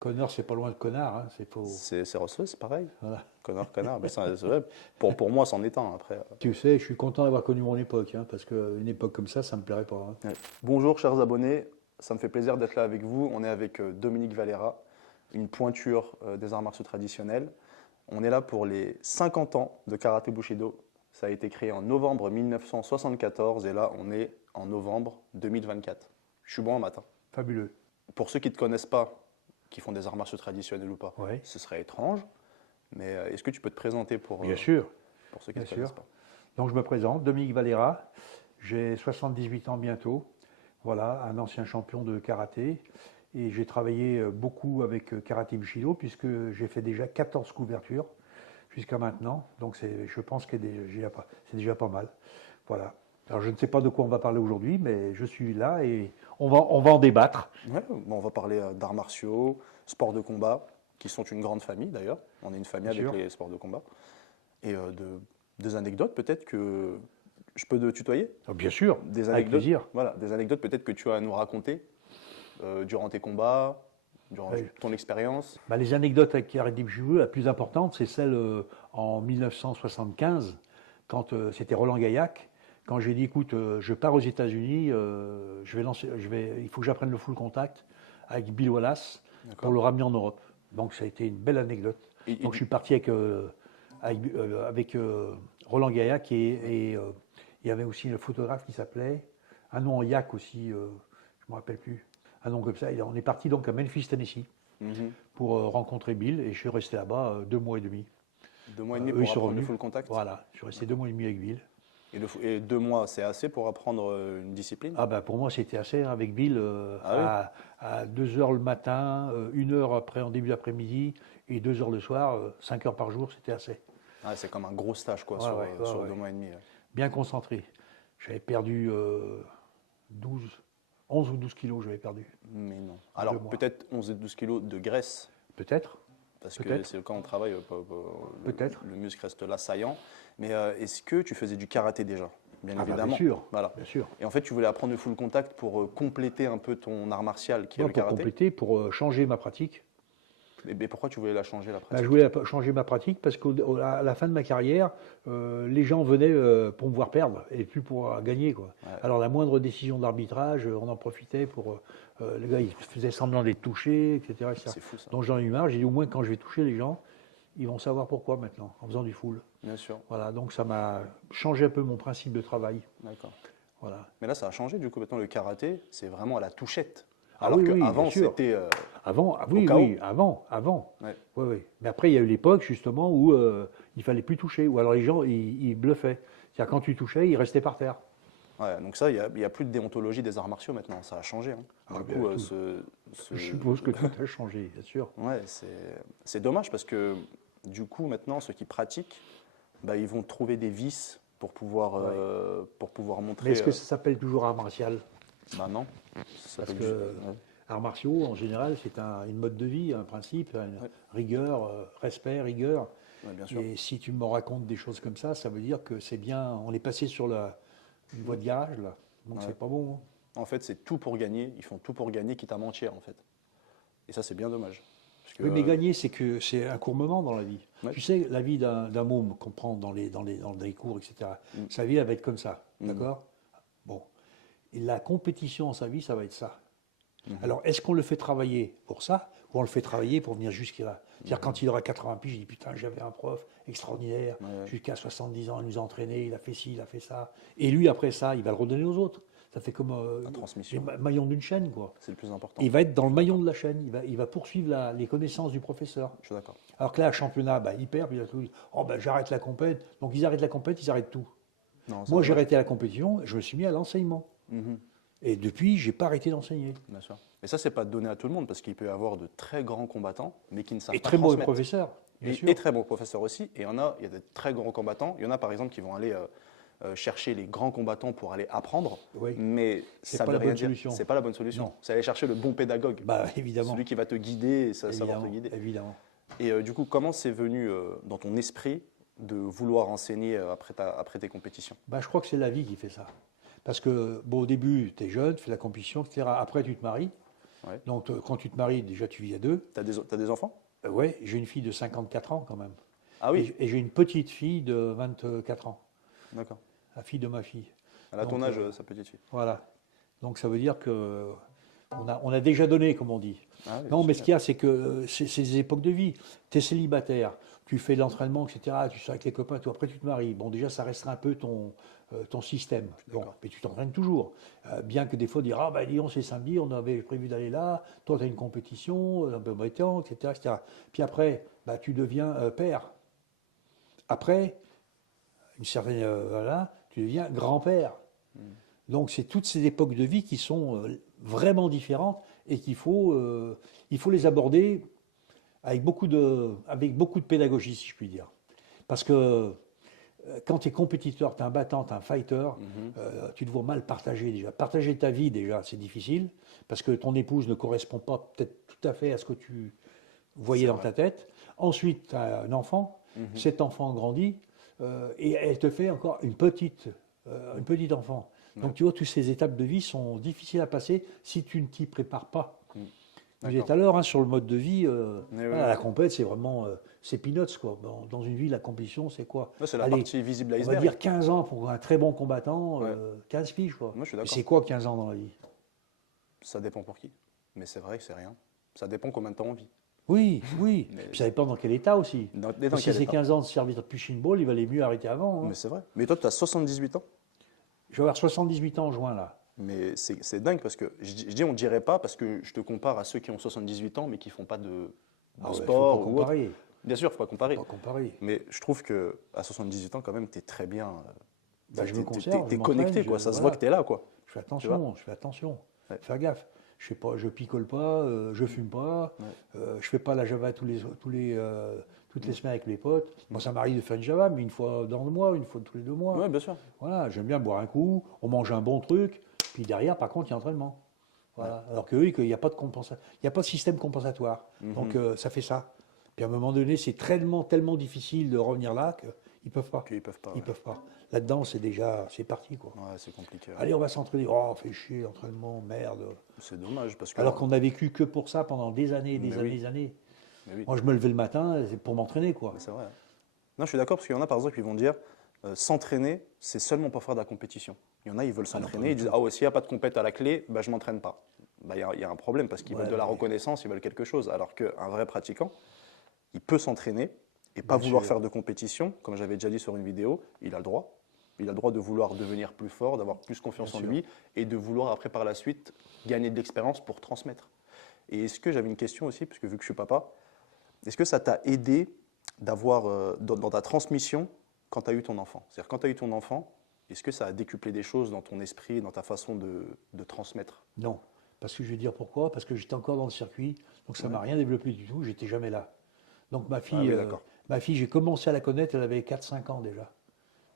Connor, c'est pas loin de connard, hein, c'est faux. C'est pareil. Voilà. Connard. Ben, c'est vrai. Pour moi, c'en est un après. Tu sais, je suis content d'avoir connu mon époque, hein, parce qu'une époque comme ça me plairait pas, hein. Ouais. Bonjour, chers abonnés. Ça me fait plaisir d'être là avec vous. On est avec Dominique Valera, une pointure des arts martiaux traditionnels. On est là pour les 50 ans de Karaté Bushido. Ça a été créé en novembre 1974 et là, on est en novembre 2024. Je suis bon en matin. Fabuleux. Pour ceux qui ne te connaissent pas, qui font des arts martiaux traditionnels ou pas, Ouais. ce serait étrange. Mais est-ce que tu peux te présenter Bien sûr, pour ceux qui ne bien te connaissent sûr. pas? Donc je me présente, Dominique Valera, j'ai 78 ans bientôt. Voilà, un ancien champion de karaté. Et j'ai travaillé beaucoup avec Karaté Bushido, puisque j'ai fait déjà 14 couvertures jusqu'à maintenant. Donc je pense que c'est déjà pas mal. Voilà. Alors je ne sais pas de quoi on va parler aujourd'hui, mais je suis là et on va en débattre. Ouais, bon, on va parler d'arts martiaux, sports de combat, qui sont une grande famille d'ailleurs. On est une famille Bien avec sûr. les sports de combat. Et des anecdotes peut-être que je peux te tutoyer. Ah, bien sûr, Des avec anecdotes, plaisir. voilà, des anecdotes peut-être que tu as à nous raconter durant tes combats, durant Ouais. ton expérience. Bah, les anecdotes avec Karaté Bushido, la plus importante, c'est celle en 1975, quand c'était Roland Gaillac. Quand j'ai dit, écoute, je pars aux États-Unis, il faut que j'apprenne le full contact avec Bill Wallace pour D'accord. le ramener en Europe. Donc ça a été une belle anecdote. Et Donc je suis parti avec Roland Gaillac et il y avait aussi le photographe qui s'appelait, un nom en yak aussi, je ne me rappelle plus, un nom comme ça. Et on est parti donc à Memphis, Tennessee mhm, pour rencontrer Bill et je suis resté là-bas 2 mois et demi. 2 mois et demi Eux, ils pour sont apprendre le revenus. full contact. Voilà, je suis resté D'accord. 2 mois et demi avec Bill. Et 2 mois, c'est assez pour apprendre une discipline? Ah ben pour moi c'était assez hein, avec Bill Ah oui? à 2 heures le matin, 1 heure après en début d'après-midi et 2 heures le soir, 5 heures par jour, c'était assez. Ah, c'est comme un gros stage quoi, Ouais, ouais, ouais, sur ouais. 2 mois et demi. Ouais. Bien concentré. J'avais perdu 12, 11 ou 12 kilos, j'avais perdu Mais non. en Alors 2 mois. peut-être 11 et 12 kilos de graisse. Peut-être, Parce que peut-être, c'est quand on travaille, peut-être. le muscle reste l'assaillant. Mais est-ce que tu faisais du karaté déjà? Bien Ah bah bien évidemment. sûr, Voilà. bien sûr. Et en fait, tu voulais apprendre le full contact pour compléter un peu ton art martial qui est Moi, le pour karaté. compléter, pour changer ma pratique. Mais pourquoi tu voulais la changer, la Bah, je pratique? voulais changer ma pratique parce qu'à la fin de ma carrière, les gens venaient pour me voir perdre et plus pour gagner, quoi. Ouais, Alors la moindre décision d'arbitrage, on en profitait pour les gars, ils faisaient semblant d'être touchés, etc., etc. c'est fou ça. Donc j'en ai eu marre. J'ai dit au moins quand je vais toucher les gens, ils vont savoir pourquoi maintenant en faisant du full. Bien sûr. Voilà, donc ça m'a changé un peu mon principe de travail. D'accord. Voilà. Mais là, ça a changé. Du coup, maintenant, le karaté, c'est vraiment à la touchette. Ah Alors oui, oui, bien qu'avant, sûr. c'était Avant, ah au oui, KO. oui, avant. Ouais. Oui, oui. Mais après, il y a eu l'époque justement où il fallait plus toucher, ou alors les gens ils bluffaient. C'est-à-dire quand tu touchais, ils restaient par terre. Ouais, donc ça, il y a plus de déontologie des arts martiaux maintenant. Ça a changé. Hein. Ah, Du ben, coup, tout. ce- Je suppose que tout a changé, bien sûr. ouais, c'est dommage parce que du coup, maintenant, ceux qui pratiquent, bah, ils vont trouver des vices pour pouvoir Mais montrer. est-ce que ça s'appelle toujours art martial? Bah non. Ça Parce s'appelle que ouais. arts martiaux, en général, c'est une mode de vie, un principe, une Ouais. rigueur, respect, rigueur. Ouais, bien sûr. Et si tu me racontes des choses comme ça veut dire que c'est bien. On est passé sur une voie de garage là, donc Ouais. c'est pas bon, hein. En fait, c'est tout pour gagner. Ils font tout pour gagner, quitte à mentir, en fait. Et ça, c'est bien dommage. Parce que, Oui, mais gagner, c'est que c'est un court moment dans la vie. ouais. Tu sais, la vie d'un môme qu'on prend dans les cours, etc., Mm. sa vie, elle va être comme ça. Mm. D'accord? Bon. Et la compétition en sa vie, ça va être ça. Mhm. Alors, est-ce qu'on le fait travailler pour ça, ou on le fait travailler pour venir jusqu'à là? C'est-à-dire, quand il aura 80 piges, il dit putain, j'avais un prof extraordinaire, Ouais. jusqu'à 70 ans, il nous a entraînés, il a fait ci, il a fait ça. Et lui, après ça, il va le redonner aux autres. Ça fait comme La transmission. les maillons d'une chaîne, quoi. C'est le plus important. Il va être dans le maillon de la chaîne, il va poursuivre les connaissances du professeur. Je suis d'accord. Alors que là, championnat, bah, il perd, puis il dit, oh ben j'arrête la compète. Donc ils arrêtent la compète, ils arrêtent tout. Non, c'est Moi, j'ai dommage. arrêté la compétition, je me suis mis à l'enseignement. Mhm. Et depuis, j'ai pas arrêté d'enseigner. Bien sûr. Et ça, c'est pas donné à tout le monde parce qu'il peut y avoir de très grands combattants, mais qui ne savent Et pas très mauvais transmettre. professeur, bien sûr. Et très bons professeurs aussi. Et il y a de très grands combattants. Il y en a, par exemple, qui vont aller chercher les grands combattants pour aller apprendre. Oui. Mais C'est ça pas veut la rien bonne dire. solution. C'est pas la bonne solution. Non. C'est aller chercher le bon pédagogue. Bah évidemment. Celui qui va te guider et savoir te Évidemment, guider. évidemment. Et du coup, comment c'est venu dans ton esprit de vouloir enseigner après tes compétitions? Bah, je crois que c'est la vie qui fait ça. Parce que, bon, au début, tu es jeune, tu fais la compétition, etc. Après, tu te maries. Ouais. Donc, quand tu te maries, déjà, tu vis à deux. T'as des enfants? Ouais, j'ai une fille de 54 ans quand même. Ah oui, Et j'ai une petite fille de 24 ans, d'accord. la fille de ma fille. Elle a ton Donc, âge, sa petite fille. voilà. Donc, ça veut dire que on a déjà donné, comme on dit. Ah oui, Non, mais ce génial. qu'il y a, c'est que c'est des époques de vie. Tu es célibataire, tu fais de l'entraînement, etc. Tu sors avec les copains, toi, après tu te maries. Bon, déjà, ça restera un peu ton système. Bon, d'accord. mais tu t'entraînes toujours. Bien que des fois, dire, ah, bah, dis donc, c'est samedi, on avait prévu d'aller là, toi, tu as une compétition, un peu embêtant, etc., etc. Puis après, bah, tu deviens père. Après, une certaine, voilà, tu deviens grand-père. Donc, c'est toutes ces époques de vie qui sont vraiment différentes et il faut les aborder avec beaucoup de pédagogie, si je puis dire. Parce que quand tu es compétiteur, tu es un battant, tu es un fighter, Mhm. tu te vois mal partager déjà. Partager ta vie, déjà, c'est difficile, parce que ton épouse ne correspond pas peut-être tout à fait à ce que tu voyais C'est dans vrai. ta tête. Ensuite, tu as un enfant, Mhm. cet enfant grandit, et elle te fait encore une petite enfant. Ouais. Donc tu vois, toutes ces étapes de vie sont difficiles à passer si tu ne t'y prépares pas. Mhm. Vous D'accord. êtes à l'heure hein, sur le mode de vie. Oui, oui, Voilà, la oui. compète, c'est vraiment c'est peanuts quoi. Dans une vie, la compétition, c'est quoi? Ouais, c'est la Allez, partie visible de on va l'iceberg. dire 15 ans pour un très bon combattant, Ouais. 15 piges quoi. Moi, je suis Mais d'accord. c'est quoi 15 ans dans la vie? Ça dépend pour qui. Mais c'est vrai que c'est rien. Ça dépend combien de temps on vit. Oui, oui. Mais Puis ça dépend dans quel état aussi. dans Si quel c'est état? 15 ans de servir de punching ball, il valait mieux arrêter avant. Mais Hein. c'est vrai. Mais toi, tu as 78 ans. Je vais avoir 78 ans en juin là. Mais c'est dingue parce que je dis on dirait pas parce que je te compare à ceux qui ont 78 ans mais qui font pas de Ah ouais, faut pas sport ou autre. comparer. Bien sûr, faut pas comparer. Faut pas comparer. Mais je trouve que à 78 ans quand même, tu es très bien. Bah, je me conserve, je T'es m'entraîne, connecté quoi. Ça se voit voilà. que tu es là quoi. Je fais Tu vois? attention, je fais attention. Ouais. Faire gaffe. Je sais pas, je picole pas, je fume pas, Ouais. je fais pas la Java toutes les semaines avec les potes. Bon, ça m'arrive de faire une Java, mais une fois dans le mois, une fois tous les 2 mois. Ouais, bien sûr. Voilà, j'aime bien boire un coup, on mange un bon truc, puis derrière, par contre, il y a entraînement. Voilà. Alors que eux, il n'y a pas de il y a pas de système compensatoire. Donc ça fait ça. Puis à un moment donné, c'est tellement difficile de revenir là qu'ils peuvent pas. Qu'ils peuvent pas. Ils Ouais, peuvent pas. Là-dedans, c'est parti quoi. ouais, c'est compliqué. Ouais. Allez, on va s'entraîner. Oh, fait chier, entraînement, merde. C'est dommage parce que. Alors qu'on a vécu que pour ça pendant des années, Mais oui. des années. Mais oui. Moi, je me levais le matin c'est pour m'entraîner, quoi. Mais c'est vrai. Non, je suis d'accord parce qu'il y en a par exemple qui vont dire s'entraîner, c'est seulement pour faire de la compétition. Il y en a, ils veulent Ah non, s'entraîner, pas ils du disent ah ouais, s'il n'y a pas de compète à la clé, bah, je m'entraîne pas. Bah, il y a un problème parce qu'ils Ouais, veulent de la mais- reconnaissance, ils veulent quelque chose. Alors qu'un vrai pratiquant, il peut s'entraîner et pas Bien vouloir sûr. faire de compétition, comme j'avais déjà dit sur une vidéo, il a le droit. Il a le droit de vouloir devenir plus fort, d'avoir plus confiance Bien en sûr. lui et de vouloir après par la suite gagner de l'expérience pour transmettre. Et est-ce que j'avais une question aussi, parce que vu que je suis papa, est-ce que ça t'a aidé d'avoir dans ta transmission quand tu as eu ton enfant? C'est-à-dire quand tu as eu ton enfant, est-ce que ça a décuplé des choses dans ton esprit, dans ta façon de transmettre? Non. Parce que je vais dire pourquoi. Parce que j'étais encore dans le circuit, donc ça m'a rien développé du tout. J'étais jamais là. Donc Ah oui, d'accord. ma fille, j'ai commencé à la connaître, elle avait 4-5 ans déjà.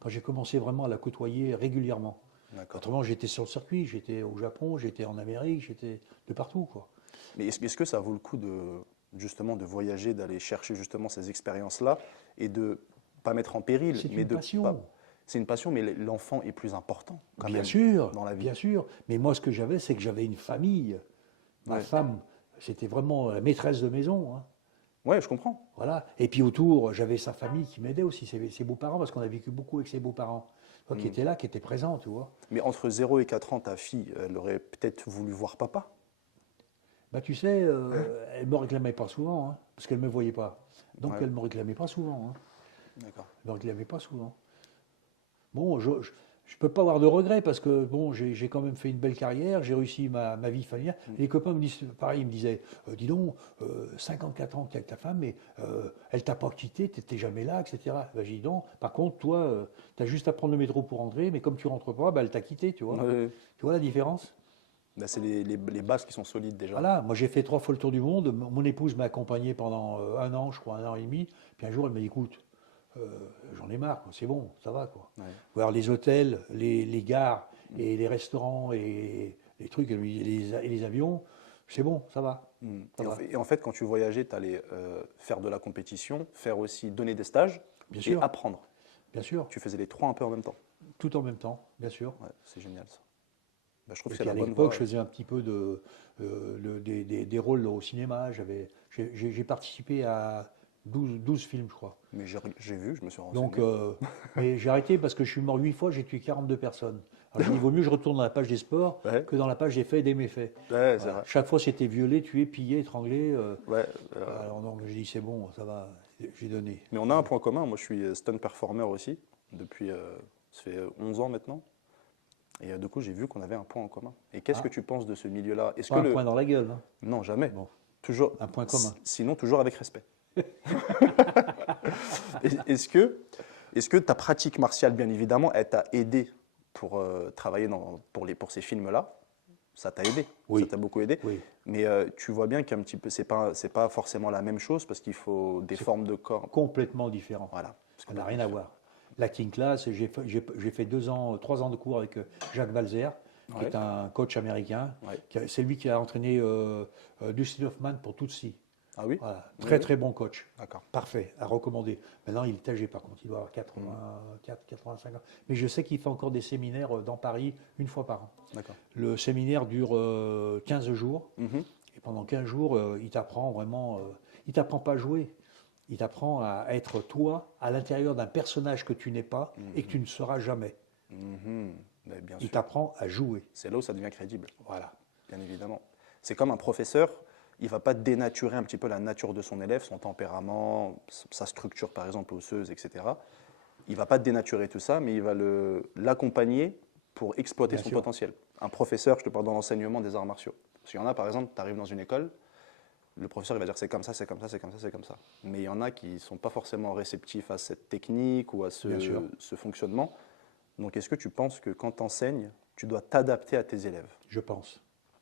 Quand j'ai commencé vraiment à la côtoyer régulièrement. D'accord. Autrement, j'étais sur le circuit, j'étais au Japon, j'étais en Amérique, j'étais de partout, quoi. Mais est-ce que ça vaut le coup justement de voyager, d'aller chercher justement ces expériences-là et de pas mettre en péril, C'est mais une de passion. pas- c'est une passion, mais l'enfant est plus important quand Bien même sûr, dans la vie. bien sûr. Mais moi, ce que j'avais, c'est que j'avais une famille. Ma Ouais. femme, c'était vraiment la maîtresse de maison. Hein. Ouais, je comprends. Voilà. Et puis autour, j'avais sa famille qui m'aidait aussi, ses beaux-parents, parce qu'on a vécu beaucoup avec ses beaux-parents. Qui étaient là, qui étaient présents, tu vois. Mais entre 0 et 4 ans, ta fille, elle aurait peut-être voulu voir papa. Bah, tu sais, elle me réclamait pas souvent, hein, parce qu'elle me voyait pas. Donc Ouais. elle me réclamait pas souvent. Hein. D'accord. Elle me réclamait pas souvent. Bon, je peux pas avoir de regrets parce que bon, j'ai quand même fait une belle carrière, j'ai réussi ma vie familiale. Les copains me disent pareil, ils me disaient, dis donc, 54 ans que tu es avec ta femme, mais elle t'a pas quitté, tu n'étais jamais là, etc. Ben, j'ai dit non, par contre, toi, tu as juste à prendre le métro pour rentrer, mais comme tu rentres pas, ben, elle t'a quitté, tu vois. Ouais. Tu vois la différence? Là, c'est les bases qui sont solides déjà. Voilà, moi j'ai fait 3 fois le tour du monde, mon épouse m'a accompagné pendant 1 an, je crois, 1 an et demi, puis un jour elle m'a dit, écoute, j'en ai marre, quoi, c'est bon, ça va quoi. Ouais. Voir les hôtels, les gares et les restaurants et les trucs et les avions, c'est bon, ça va. Mm. Ça va. Et en fait, quand tu voyageais, tu allais faire de la compétition, faire aussi donner des stages Bien et sûr. apprendre. Bien sûr, Tu faisais les trois un peu en même temps. tout en même temps, bien sûr. Ouais, c'est génial ça. Bah, je trouve Et que c'est puis la à bonne l'époque, voie. je faisais un petit peu des rôles au cinéma. J'ai participé à 12 films, je crois. Mais j'ai vu, je me suis Donc, renseigné. mais j'ai arrêté parce que je suis mort 8 fois, j'ai tué 42 personnes. Alors, il vaut mieux que je retourne dans la page des sports Ouais, que dans la page des faits et des méfaits. ouais, c'est Voilà. vrai. Chaque fois, c'était violé, tué, pillé, étranglé. Ouais, Alors, donc, j'ai dit, c'est bon, ça va, j'ai donné. mais on a un point commun. Moi, je suis stunt performer aussi, depuis, ça fait 11 ans maintenant. Et du coup, j'ai vu qu'on avait un point en commun. Et qu'est-ce que Ah, tu penses de ce milieu-là? Est-ce pas que un point le... dans la gueule, hein. Non, jamais. Bon, Toujours... un point commun. Sinon, toujours avec respect. Est-ce que, ta pratique martiale, bien évidemment, elle t'a aidé pour travailler pour ces films-là? Ça t'a aidé, Oui. ça t'a beaucoup aidé. Oui. Mais tu vois bien qu'un petit peu, c'est pas forcément la même chose parce qu'il faut des formes de corps. Complètement différent. Voilà. Ça n'a rien à voir. L'acting class, j'ai fait 3 ans de cours avec Jacques Balzer, qui Ouais. est un coach américain. Ouais. C'est lui qui a entraîné Dustin Hoffman pour Tutsi. Ah oui? Voilà. Oui, Très oui. très bon coach. D'accord. Parfait, à recommander. Maintenant, il est âgé par contre, il doit avoir 84, 85 ans. Mais je sais qu'il fait encore des séminaires dans Paris une fois par an. D'accord. Le séminaire dure 15 jours. Mhm. Et pendant 15 jours, il t'apprend vraiment. Il t'apprend pas à jouer. Il t'apprend à être toi à l'intérieur d'un personnage que tu n'es pas et que tu ne seras jamais. Mhm. Mais bien Il sûr. t'apprend à jouer. C'est là où ça devient crédible, Voilà. bien évidemment. C'est comme un professeur, il ne va pas dénaturer un petit peu la nature de son élève, son tempérament, sa structure par exemple osseuse, etc. Il ne va pas dénaturer tout ça, mais il va l'accompagner pour exploiter Bien son sûr. potentiel. Un professeur, je te parle dans l'enseignement des arts martiaux. Parce qu'il y en a, par exemple, tu arrives dans une école, le professeur il va dire c'est comme ça, c'est comme ça, c'est comme ça, c'est comme ça. Mais il y en a qui ne sont pas forcément réceptifs à cette technique ou à Bien sûr. ce fonctionnement. Donc est-ce que tu penses que quand tu enseignes, tu dois t'adapter à tes élèves? Je pense.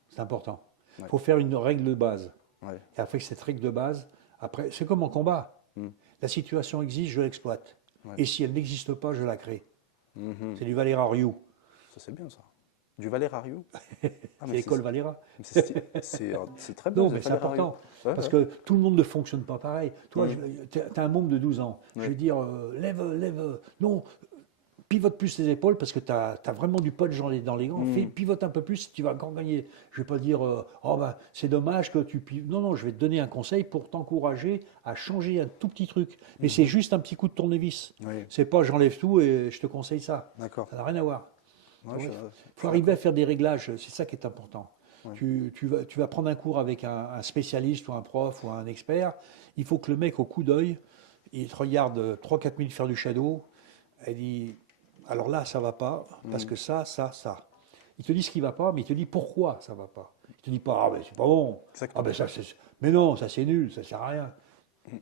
C'est important. Il Ouais. faut faire une règle de base. Ouais. Et après cette règle de base, après, c'est comme en combat. Mm. La situation existe, je l'exploite. Ouais. Et si elle n'existe pas, je la crée. Mhm. C'est du Valera Ryu. Ça c'est bien ça. Du Valerario? Ah, C'est mais l'école Valera. c'est très bien. Non, ce mais c'est Valerario. important. Ouais, Parce ouais. que tout le monde ne fonctionne pas pareil. Toi, tu as un môme de 12 ans. Je Ouais. vais dire, lève. Non, pivote plus tes épaules parce que tu as vraiment du punch dans les gants. Pivote un peu plus, tu vas encore gagner. Je ne vais pas dire, oh ben, c'est dommage que tu pivotes. Non, non, je vais te donner un conseil pour t'encourager à changer un tout petit truc. Mais c'est juste un petit coup de tournevis. Oui. C'est pas j'enlève tout et je te conseille ça. D'accord. Ça n'a rien à voir. Ouais, Il je- faut arriver à faire des réglages, c'est ça qui est important. Ouais. Tu vas prendre un cours avec un spécialiste ou un prof ou un expert. Il faut que le mec, au coup d'œil, il te regarde 3-4 000 faire du shadow. Il dit, alors là, ça va pas, parce que ça. Il te dit ce qui va pas, mais il te dit pourquoi ça va pas. Il te dit pas, ah ben c'est pas bon. Exactement. Ah ben ça, mais non, ça c'est nul, ça sert à rien.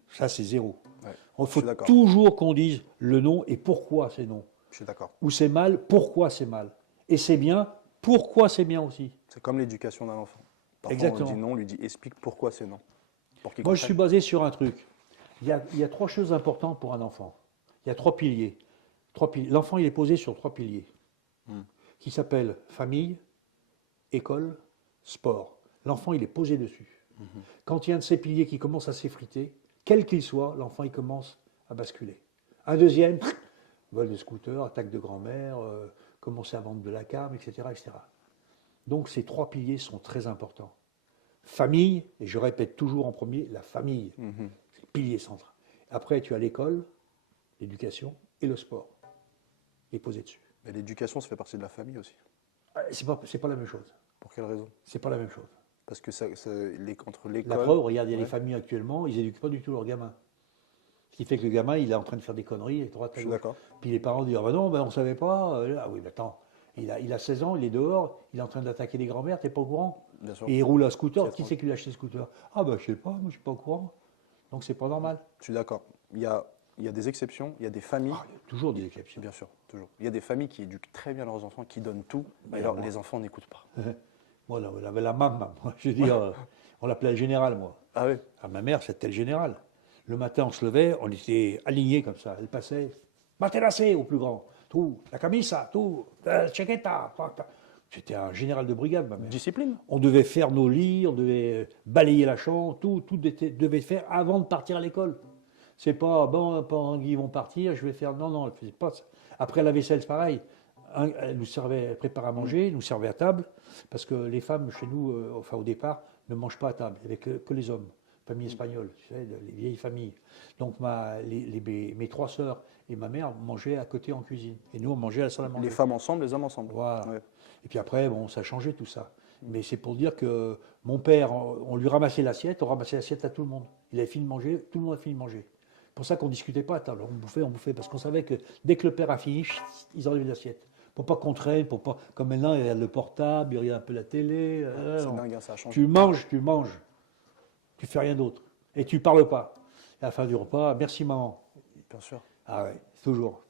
Ça c'est zéro. Ouais. Il Je faut suis d'accord. toujours qu'on dise le non et pourquoi c'est non. Je suis d'accord. Ou c'est mal, pourquoi c'est mal. Et c'est bien, pourquoi c'est bien aussi. C'est comme l'éducation d'un enfant. Parfois, Exactement. on dit non, on lui dit explique pourquoi c'est non. Pour qu'il Moi, je suis comprenne. basé sur un truc. Il y a 3 choses importantes pour un enfant. Il y a 3 piliers. L'enfant, il est posé sur 3 piliers qui s'appellent famille, école, sport. L'enfant, il est posé dessus. Quand il y a un de ces piliers qui commence à s'effriter, quel qu'il soit, l'enfant, il commence à basculer. Un deuxième, vol de scooter, attaque de grand-mère, commencer à vendre de la cam, etc., etc. Donc, ces 3 piliers sont très importants. Famille, et je répète toujours en premier, la famille, c'est le pilier central. Après, tu as l'école, l'éducation et le sport. Il est posé dessus. Mais l'éducation, ça fait partie de la famille aussi. C'est pas la même chose. Pour quelle raison? C'est pas la même chose. Parce que entre La l'école. preuve, regarde, il y a Ouais. des familles actuellement, ils n'éduquent pas du tout leurs gamins. Ce qui fait que le gamin, il est en train de faire des conneries, et droite à Je suis gauche. d'accord. Puis les parents disent, ah ben non, ben on ne savait pas. Ah oui, mais attends, il a 16 ans, il est dehors, il est en train d'attaquer des grands-mères, t'es pas au courant? Bien sûr. Et il roule un scooter, C'est qui étrange. c'est qui lui a acheté le scooter? Ah ben je sais pas, moi je suis pas au courant. Donc c'est pas normal. Je suis d'accord. Il y a des exceptions, il y a des familles. Ah, il y a toujours des exceptions. Bien sûr, toujours. Il y a des familles qui éduquent très bien leurs enfants, qui donnent tout, Ben, et alors moi. les enfants n'écoutent pas. Moi, on avait la maman, moi, je veux dire, on l'appelait le général, moi. Ah oui. Ah, ma mère, c'était le général. Le matin, on se levait, on était alignés comme ça. Elle passait, matelassé au plus grand. Tout, la camisa, tout, la chaqueta. C'était un général de brigade, ma mère. Discipline. On devait faire nos lits, on devait balayer la chambre, tout devait être fait avant de partir à l'école. C'est pas, bon, pendant qu'ils vont partir, je vais faire. Non, non, elle faisait pas ça. Après la vaisselle, c'est pareil. Elle nous servait, elle préparait à manger, nous servait à table, parce que les femmes chez nous, enfin au départ, ne mangent pas à table, il n'y avait que les hommes, famille espagnole, tu sais, les vieilles familles. Donc mes trois sœurs et ma mère mangeaient à côté en cuisine, et nous on mangeait à la salle à manger. Les femmes ensemble, les hommes ensemble. Voilà. Ouais. Et puis après, bon, ça a changé tout ça. Mais c'est pour dire que mon père, on lui ramassait l'assiette, on ramassait l'assiette à tout le monde. Il avait fini de manger, tout le monde a fini de manger. C'est pour ça qu'on ne discutait pas à table, on bouffait, parce qu'on savait que dès que le père a fini, ils enlevaient l'assiette. Pour pas qu'on traîne, pour pas. Comme maintenant, il regarde le portable, il regarde un peu la télé. C'est Non. dingue, hein, ça a changé. Tu manges. Tu fais rien d'autre. Et tu parles pas. À la fin du repas, merci maman. Bien sûr. Ah ouais, toujours.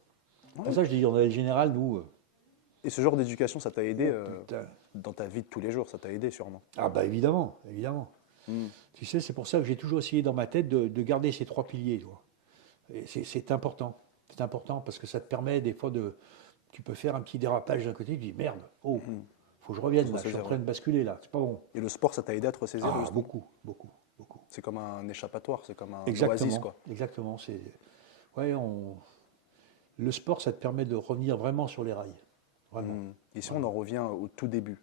Ouais. Pour ça, je dis, on avait le général, nous. Et ce genre d'éducation, ça t'a aidé Putain. dans ta vie de tous les jours, ça t'a aidé sûrement. Ah bah évidemment, évidemment. Mm. Tu sais, c'est pour ça que j'ai toujours essayé dans ma tête de garder ces trois piliers. Tu vois. Et c'est important. C'est important parce que ça te permet des fois de. Tu peux faire un petit dérapage d'un côté, tu dis merde, oh, faut que je revienne, Faut là, je suis en saisir, train de basculer là, c'est pas bon. Et le sport, ça t'a aidé à te ressaisir Ah, justement. beaucoup, beaucoup, beaucoup. C'est comme un échappatoire, c'est comme un Exactement, oasis, quoi. exactement. Ouais, le sport, ça te permet de revenir vraiment sur les rails. Vraiment. Et si on en revient au tout début?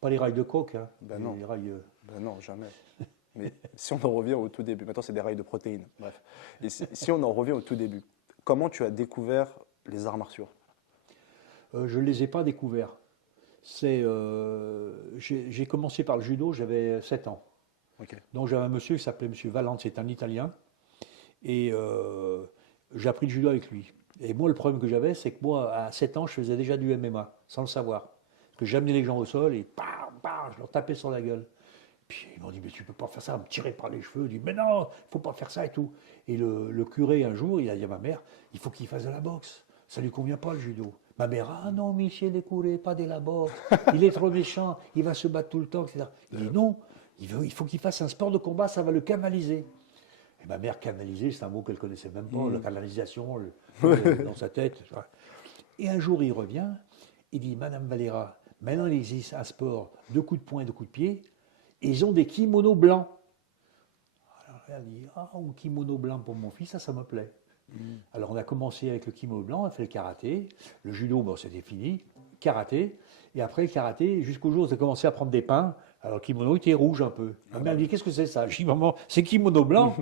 Pas les rails de coke, hein. Ben les non. rails. Ben non, jamais. Mais si on en revient au tout début, maintenant c'est des rails de protéines, bref. Et si on en revient au tout début, comment tu as découvert les arts martiaux? Je ne les ai pas découverts. J'ai commencé par le judo, j'avais 7 ans. Ok. Donc j'avais un monsieur qui s'appelait Monsieur Valente, c'est un Italien. Et j'ai appris le judo avec lui. Et moi, le problème que j'avais, c'est que moi, à 7 ans, je faisais déjà du MMA, sans le savoir. Parce que j'amenais les gens au sol et je leur tapais sur la gueule. Puis ils m'ont dit, mais tu peux pas faire ça, me tirer par les cheveux. Je dis, mais non, il faut pas faire ça et tout. Et le curé, un jour, il a dit à ma mère, il faut qu'il fasse de la boxe. Ça lui convient pas, le judo. Ma mère, ah non, Michel, le curé, pas de la boxe. Il est trop méchant, il va se battre tout le temps, etc. Il dit, non, il faut qu'il fasse un sport de combat, ça va le canaliser. Et ma mère, canaliser, c'est un mot qu'elle connaissait même pas, la canalisation dans sa tête. Et un jour, il revient, il dit, Madame Valera, maintenant il existe un sport de coups de poing et de coups de pied, et ils ont des kimonos blancs. Alors elle dit, ah, un kimono blanc pour mon fils, ça me plaît. Alors on a commencé avec le kimono blanc, on a fait le karaté, le judo, bon, c'était fini, karaté, et après le karaté, jusqu'au jour où j'ai commencé à prendre des pains, alors le kimono était rouge un peu. Ma mère me dit, qu'est-ce que c'est ça? Je dis, maman, c'est kimono blanc.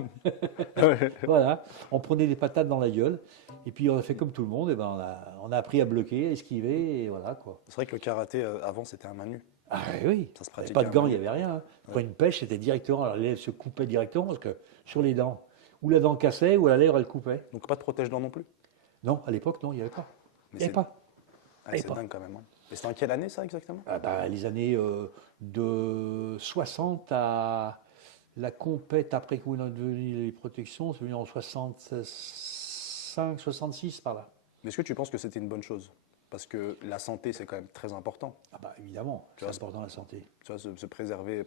Voilà, on prenait des patates dans la gueule, et puis on a fait comme tout le monde, et ben on a appris à bloquer, à esquiver, et voilà quoi. C'est vrai que le karaté, avant, c'était un main nu. Ah oui, Ça se il n'y pratiquait avait pas de gants, un il peu. n'y avait rien. Hein. Pour une pêche, c'était directement, alors l'élève se coupait directement, parce que sur les dents, ou la dent cassait, ou la lèvre, elle coupait. Donc pas de protège-dents non plus? Non, à l'époque, non, il n'y avait pas. Il Mais n'y avait pas. Ah, c'est dingue quand même. Hein. Et c'était en quelle année ça exactement? Ah bah, les années de 60 à la compète, après qu'on a devenu les protections, c'est venu en 65, 66 par là. Mais est-ce que tu penses que c'était une bonne chose? Parce que la santé, c'est quand même très important. Ah bah évidemment, Tu c'est vois, important la santé. Tu vois, se préserver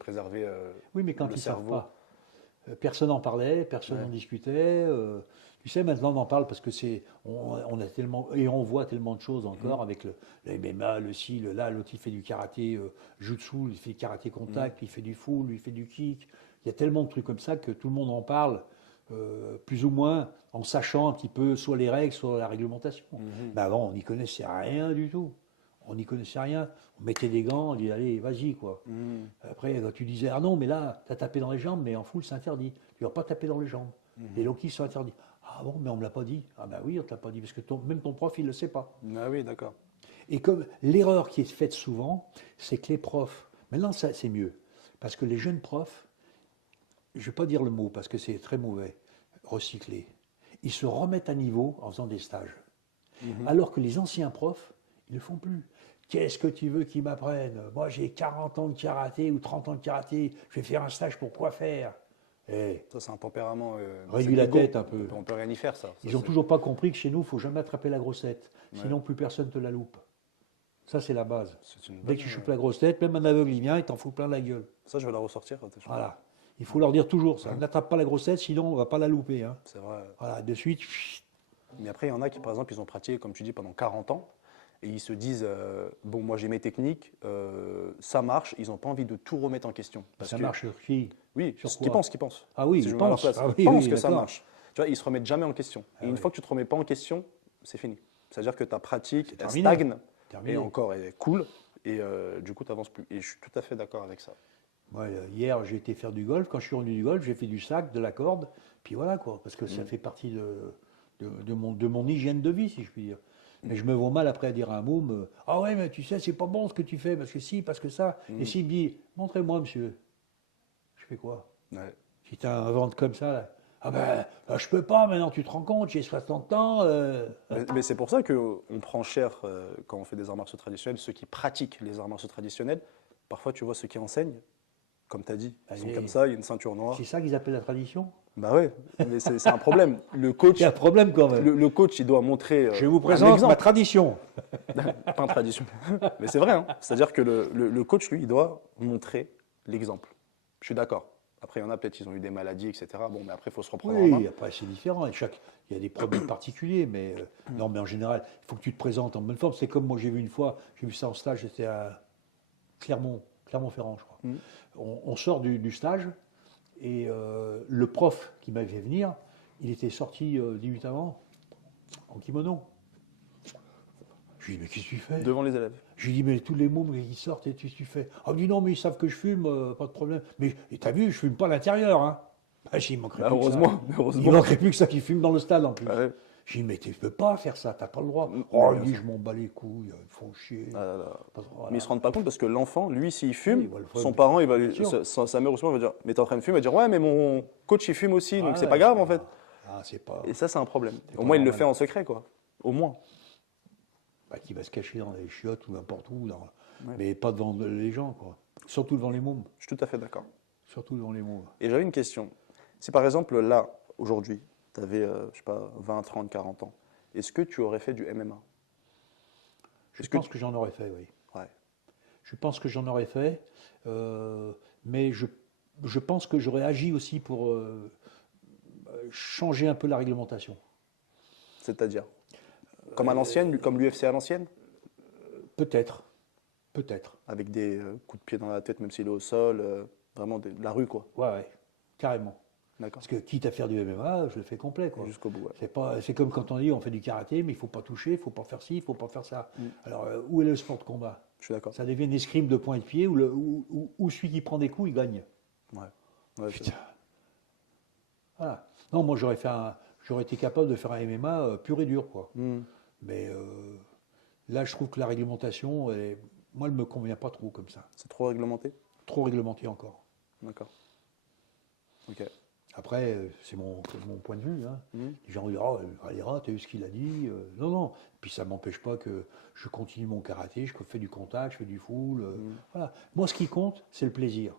Oui, mais quand le ils ne savent cerveau. pas. Personne n'en parlait, personne n'en discutait. Tu sais, maintenant on en parle parce que on a tellement, et on voit tellement de choses encore avec le MMA, le ci, le là, l'autre il fait du karaté jutsu, il fait du karaté contact, puis il fait du full, lui il fait du kick. Il y a tellement de trucs comme ça que tout le monde en parle, plus ou moins, en sachant un petit peu soit les règles, soit la réglementation. Mais avant, on n'y connaissait rien du tout. On n'y connaissait rien. On mettait des gants, on disait allez, vas-y quoi. Après, quand tu disais ah non, mais là, tu as tapé dans les jambes, mais en full, c'est interdit. Tu ne vas pas taper dans les jambes. Les low kicks sont interdits. Ah bon, mais on ne me l'a pas dit. Ah ben oui, on ne te l'a pas dit, parce que même ton prof, il ne le sait pas. Ah oui, d'accord. Et comme l'erreur qui est faite souvent, c'est que les profs, maintenant ça, c'est mieux, parce que les jeunes profs, je ne vais pas dire le mot, parce que c'est très mauvais, recyclés, ils se remettent à niveau en faisant des stages. Alors que les anciens profs, ils ne le font plus. Qu'est-ce que tu veux qu'ils m'apprennent? Moi, j'ai 40 ans de karaté ou 30 ans de karaté. Je vais faire un stage pour quoi faire? Eh, Ça, c'est un tempérament. réduis la tête un peu. On peut rien y faire, ça. Ils n'ont toujours pas compris que chez nous, il ne faut jamais attraper la grosse tête. Sinon, plus personne ne te la loupe. Ça, c'est la base. Dès que tu chopes la grosse tête, même un aveugle, il vient, il t'en fout plein la gueule. Ça, je vais la ressortir. Voilà. Il faut leur dire toujours ça. N'attrape pas la grosse tête, sinon on ne va pas la louper. Hein. C'est vrai. Voilà, de suite. Mais après, il y en a qui, par exemple, ils ont pratiqué, comme tu dis, pendant 40 ans. Et ils se disent, bon, moi j'ai mes techniques, ça marche, ils n'ont pas envie de tout remettre en question. Ça marche sur qui? Oui, Sur qui quoi? pense. Ah oui, Si ils je me mets à leur pensent. place, Ah oui, ils pensent oui, que ça d'accord. marche. Tu vois, ils ne se remettent jamais en question. Et une fois que tu ne te remets pas en question, c'est fini. C'est-à-dire que ta pratique, elle terminé. stagne. terminé. Et encore, elle est cool. Et du coup, tu avances plus. Et je suis tout à fait d'accord avec ça. Moi, hier, j'ai été faire du golf. Quand je suis revenu du golf, j'ai fait du sac, de la corde. Puis voilà, quoi. Parce que ça fait partie de mon hygiène de vie, si je puis dire. Mais je me vois mal après à dire à un môme ah ouais, mais tu sais, c'est pas bon ce que tu fais, parce que si, parce que ça. Et s'il me dit montrez-moi, monsieur, je fais quoi? Ouais. Si tu as un ventre comme ça, là, ah ben, là, je peux pas, maintenant tu te rends compte, j'ai 60 ans. Mais c'est pour ça qu'on prend cher quand on fait des arts martiaux traditionnels, ceux qui pratiquent les arts martiaux traditionnels. Parfois, tu vois ceux qui enseignent, comme tu as dit, ils sont Allez. comme ça, il y a une ceinture noire. C'est ça qu'ils appellent la tradition? Bah ouais, mais c'est un problème. Le coach, Il y a un problème quand même. le coach, il doit montrer Je vous un présente ma exemple. tradition. Pas une tradition. Mais c'est vrai, hein. C'est-à-dire que le coach, lui, il doit montrer l'exemple. Je suis d'accord. Après, il y en a peut-être, ils ont eu des maladies, etc. Bon, mais après, il faut se reprendre en main. Oui, après c'est différent. Il y a des problèmes particuliers, mais non, mais en général, il faut que tu te présentes en bonne forme. C'est comme moi, j'ai vu une fois, j'ai vu ça en stage, j'étais à Clermont-Ferrand, je crois. On sort du stage et le prof qui m'avait fait venir, il était sorti 10 minutes avant en kimono. Je lui ai dit, mais qu'est-ce que tu fais? Devant les élèves. Je lui ai dit, mais tous les mômes qui sortent, et qu'est-ce que tu fais? Ah, il me dit, non, mais ils savent que je fume, pas de problème. Mais t'as vu, je fume pas à l'intérieur, hein. Ah, il manquerait Bah, plus que ça. heureusement, Il heureusement. manquerait plus que ça qui fume dans le stade en plus. Ah ouais. J'ai dit, mais tu peux pas faire ça, t'as pas le droit. Mm, Oh, bien il dit, sûr. je m'en bats les couilles, ils font chier. Ah là là. Voilà. Mais ils se rendent pas compte parce que l'enfant, lui, s'il fume, Oui, il voit le son fun. parent, il va lui, Bien sûr. sa mère ou son père va dire, mais t'es en train de fumer, il va dire, ouais, mais mon coach, il fume aussi, donc Ah c'est ouais, pas grave en fait. Ah, c'est pas. Et ça, c'est un problème. Au pas moins, il le normal. fait en secret, quoi. Au moins. Bah, qui va se cacher dans les chiottes ou n'importe où, Ouais. mais pas devant les gens, quoi. Surtout devant les mômes. Je suis tout à fait d'accord. Surtout devant les mômes. Et j'avais une question. Si par exemple, là, aujourd'hui, tu avais, je sais pas, 20, 30, 40 ans, est-ce que tu aurais fait du MMA? Je pense que j'en aurais fait, oui. Ouais. Je pense que j'en aurais fait, mais je pense que j'aurais agi aussi pour changer un peu la réglementation. C'est-à-dire comme à l'ancienne, comme l'UFC à l'ancienne, Peut-être, peut-être. avec des coups de pied dans la tête, même s'il est au sol, vraiment de la rue, quoi. Ouais, ouais, carrément. D'accord. Parce que quitte à faire du MMA, je le fais complet, quoi. Jusqu'au bout. Ouais. C'est comme quand on dit on fait du karaté, mais il faut pas toucher, il faut pas faire ci, il faut pas faire ça. Alors où est le sport de combat? Je suis d'accord. Ça devient une escrime de poing et de pied où celui qui prend des coups, il gagne. Ouais. Ouais, c'est- Putain. Voilà. Non, moi j'aurais été capable de faire un MMA pur et dur, quoi. Mais là, je trouve que la réglementation, moi, elle me convient pas trop comme ça. C'est trop réglementé? Trop réglementé encore. D'accord. Ok. Après, c'est mon point de vue. Hein. Les gens disent oh, Valera, t'as vu ce qu'il a dit? Non, non. Puis ça m'empêche pas que je continue mon karaté, je fais du contact, je fais du full. Voilà. Moi, ce qui compte, c'est le plaisir.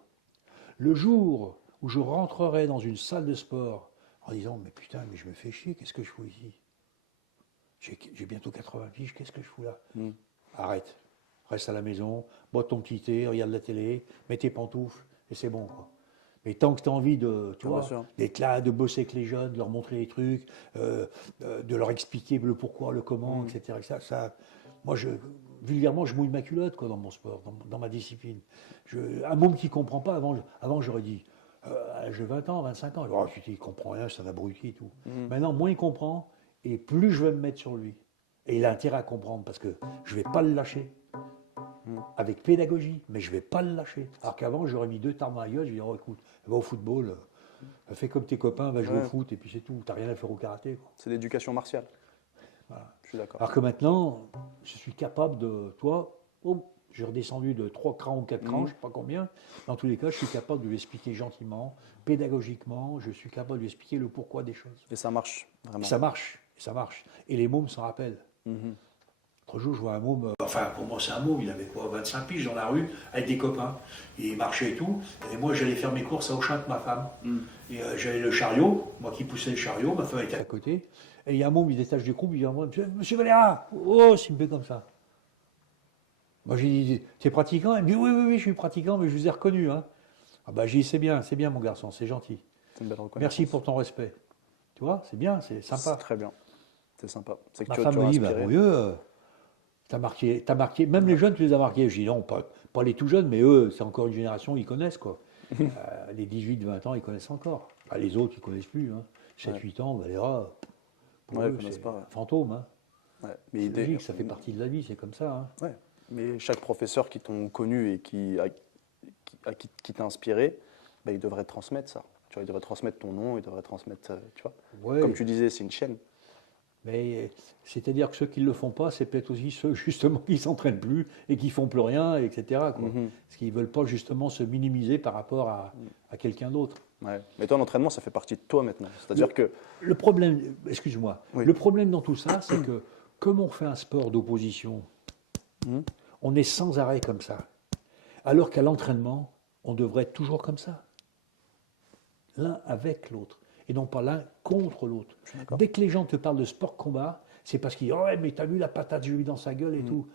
Le jour où je rentrerai dans une salle de sport en disant mais putain, mais je me fais chier, qu'est-ce que je fous ici? J'ai bientôt 80 piges, qu'est-ce que je fous là? Arrête. Reste à la maison, bois ton petit thé, regarde la télé, mets tes pantoufles, et c'est bon, quoi. Mais tant que tu as envie de, tu Ah, vois, bien sûr. d'être là, de bosser avec les jeunes, de leur montrer les trucs, de leur expliquer le pourquoi, le comment, etc. Moi, vulgairement, je mouille ma culotte quoi, dans mon sport, dans ma discipline. Un môme qui ne comprend pas, avant j'aurais dit, j'ai 20 ans, 25 ans, oh, il ne comprend rien, c'est un abruti et tout. Maintenant, moins il comprend, et plus je vais me mettre sur lui. Et il a intérêt à comprendre, parce que je ne vais pas le lâcher. Avec pédagogie, mais je ne vais pas le lâcher. Alors qu'avant, j'aurais mis 2 tarmes à la gueule, je lui dis, oh, écoute, va au football, fais comme tes copains, va jouer au foot, et puis c'est tout. Tu n'as rien à faire au karaté, quoi. C'est l'éducation martiale. Voilà. Je suis d'accord. Alors que maintenant, je suis capable de, toi, j'ai redescendu de 3 crans ou 4 crans, je ne sais pas combien. Dans tous les cas, je suis capable de lui expliquer gentiment, pédagogiquement, je suis capable de lui expliquer le pourquoi des choses. Et ça marche, vraiment. Ça marche, ça marche. Et les mômes s'en rappellent. L'autre jour, je vois un môme, enfin pour moi c'est un môme, il avait quoi, 25 piges dans la rue, avec des copains. Il marchait et tout. Et moi j'allais faire mes courses à Auchin avec ma femme. Et j'avais le chariot, moi qui poussais le chariot, ma femme était à côté. Et il y a un môme, il détache du groupe, il dit à moi, Monsieur Valera, oh, s'il me fait comme ça. Moi j'ai dit, t'es pratiquant? Il me dit, oui, oui, oui, je suis pratiquant, mais je vous ai reconnu. Hein. Ah bah j'ai dit, c'est bien mon garçon, c'est gentil. C'est une belle reconnaissance. Merci pour ton respect. Tu vois, c'est bien, c'est C'est sympa. très bien. C'est sympa. C'est que Ma tu femme as me dit, bah, inspiré. mon vieux, t'as marqué, même les jeunes, tu les as marqués. Je dis non, pas les tout jeunes, mais eux, c'est encore une génération, ils connaissent quoi. Les 18-20 ans, ils connaissent encore. Bah, les autres, ils connaissent plus. Hein. 7-8 ans, Valera, pour Ouais, eux, ils connaissent c'est pas, ouais. fantôme. Hein. Ouais. C'est logique, ça fait partie de la vie, c'est comme ça. Hein. Ouais. Mais chaque professeur qui t'ont connu et qui t'a inspiré, bah, il devrait transmettre ça. Tu vois, il devrait transmettre ton nom, il devrait transmettre, tu vois. Ouais. Comme tu disais, c'est une chaîne. Mais c'est-à-dire que ceux qui ne le font pas, c'est peut-être aussi ceux justement qui ne s'entraînent plus et qui ne font plus rien, etc. Quoi. Parce qu'ils ne veulent pas justement se minimiser par rapport à quelqu'un d'autre. Ouais. Mais toi, l'entraînement, ça fait partie de toi maintenant. C'est-à-dire que. Le problème, excuse-moi, Oui. le problème dans tout ça, c'est que comme on fait un sport d'opposition, on est sans arrêt comme ça. Alors qu'à l'entraînement, on devrait être toujours comme ça. L'un avec l'autre. Et non pas l'un contre l'autre. Dès que les gens te parlent de sport-combat, c'est parce qu'ils disent oh ouais, mais t'as vu la patate que j'ai eu dans sa gueule et tout.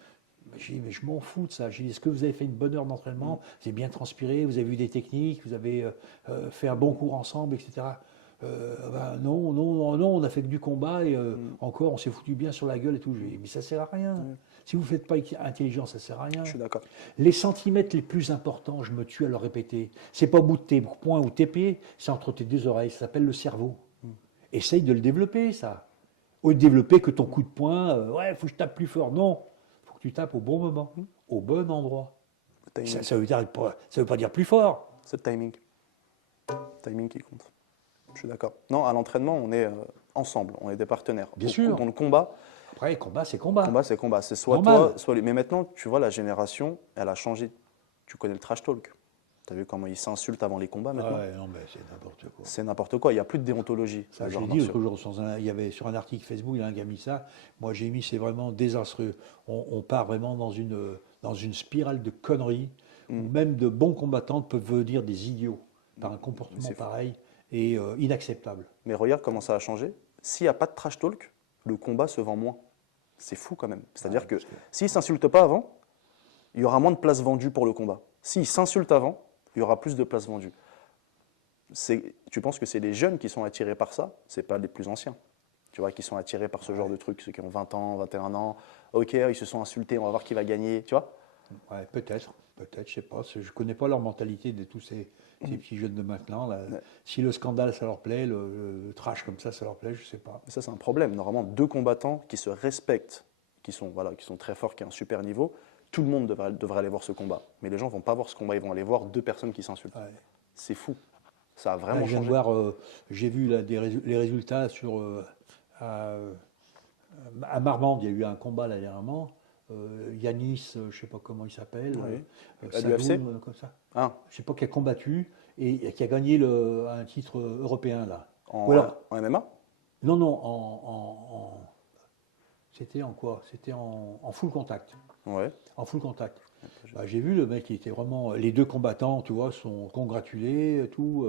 J'ai dit, mais je m'en fous de ça. J'ai dit, est-ce que vous avez fait une bonne heure d'entraînement Vous avez bien transpiré, vous avez vu des techniques, vous avez fait un bon cours ensemble, etc. Non, on a fait que du combat et encore, on s'est foutu bien sur la gueule et tout. J'ai dit, mais ça sert à rien. Si vous ne faites pas intelligent, ça sert à rien. Je suis d'accord. Les centimètres les plus importants, je me tue à le répéter, c'est pas au bout de tes poings ou tes pieds, c'est entre tes deux oreilles. Ça s'appelle le cerveau. Essaye de le développer, ça. Au lieu de développer que ton coup de poing, ouais, il faut que je tape plus fort. Non, il faut que tu tapes au bon moment, au bon endroit. Ça veut pas dire plus fort. C'est le timing. Le timing qui compte. Je suis d'accord. Non, à l'entraînement, on est ensemble, on est des partenaires. Bien sûr. Dans le combat. Après, combat, c'est combat. Combat, c'est combat. C'est soit normal. toi, soit lui. Mais maintenant, tu vois, la génération, elle a changé. Tu connais le trash talk. Tu as vu comment ils s'insultent avant les combats maintenant? Ouais, non, mais c'est n'importe quoi. C'est n'importe quoi. Il n'y a plus de déontologie. Ça, j'ai dit l'autre jour, il y avait sur un article Facebook, il y a un gars mis ça. Moi, j'ai mis, c'est vraiment désastreux. On part vraiment dans une spirale de conneries où même de bons combattants peuvent devenir des idiots par un comportement pareil et inacceptable. Mais regarde comment ça a changé. S'il n'y a pas de trash talk, le combat se vend moins. C'est fou quand même. C'est-à-dire que s'ils ne s'insultent pas avant, il y aura moins de places vendues pour le combat. S'ils s'insultent avant, il y aura plus de places vendues. Tu penses que c'est les jeunes qui sont attirés par ça? Ce n'est pas les plus anciens, tu vois, qui sont attirés par ce genre de trucs, ceux qui ont 20 ans, 21 ans. Ok, ils se sont insultés, on va voir qui va gagner, tu vois? Ouais, peut-être, je sais pas. Je ne connais pas leur mentalité de tous ces petits jeunes de maintenant. Là. Ouais. Si le scandale, ça leur plaît, le trash comme ça leur plaît, je ne sais pas. Ça, c'est un problème. Normalement, deux combattants qui se respectent, qui sont très forts, qui ont un super niveau, tout le monde devrait aller voir ce combat. Mais les gens ne vont pas voir ce combat, ils vont aller voir deux personnes qui s'insultent. Ouais. C'est fou. Ça a vraiment changé. J'ai vu là, les résultats sur à Marmande, il y a eu un combat là dernièrement. Yanis, je ne sais pas comment il s'appelle, à l'UFC, comme ça. Ah. Je ne sais pas, qui a combattu et qui a gagné un titre européen là. En MMA? Non, c'était en quoi? C'était en full contact. Ouais. En full contact. Bah, j'ai vu le mec, il était vraiment. Les deux combattants, tu vois, sont congratulés, tout.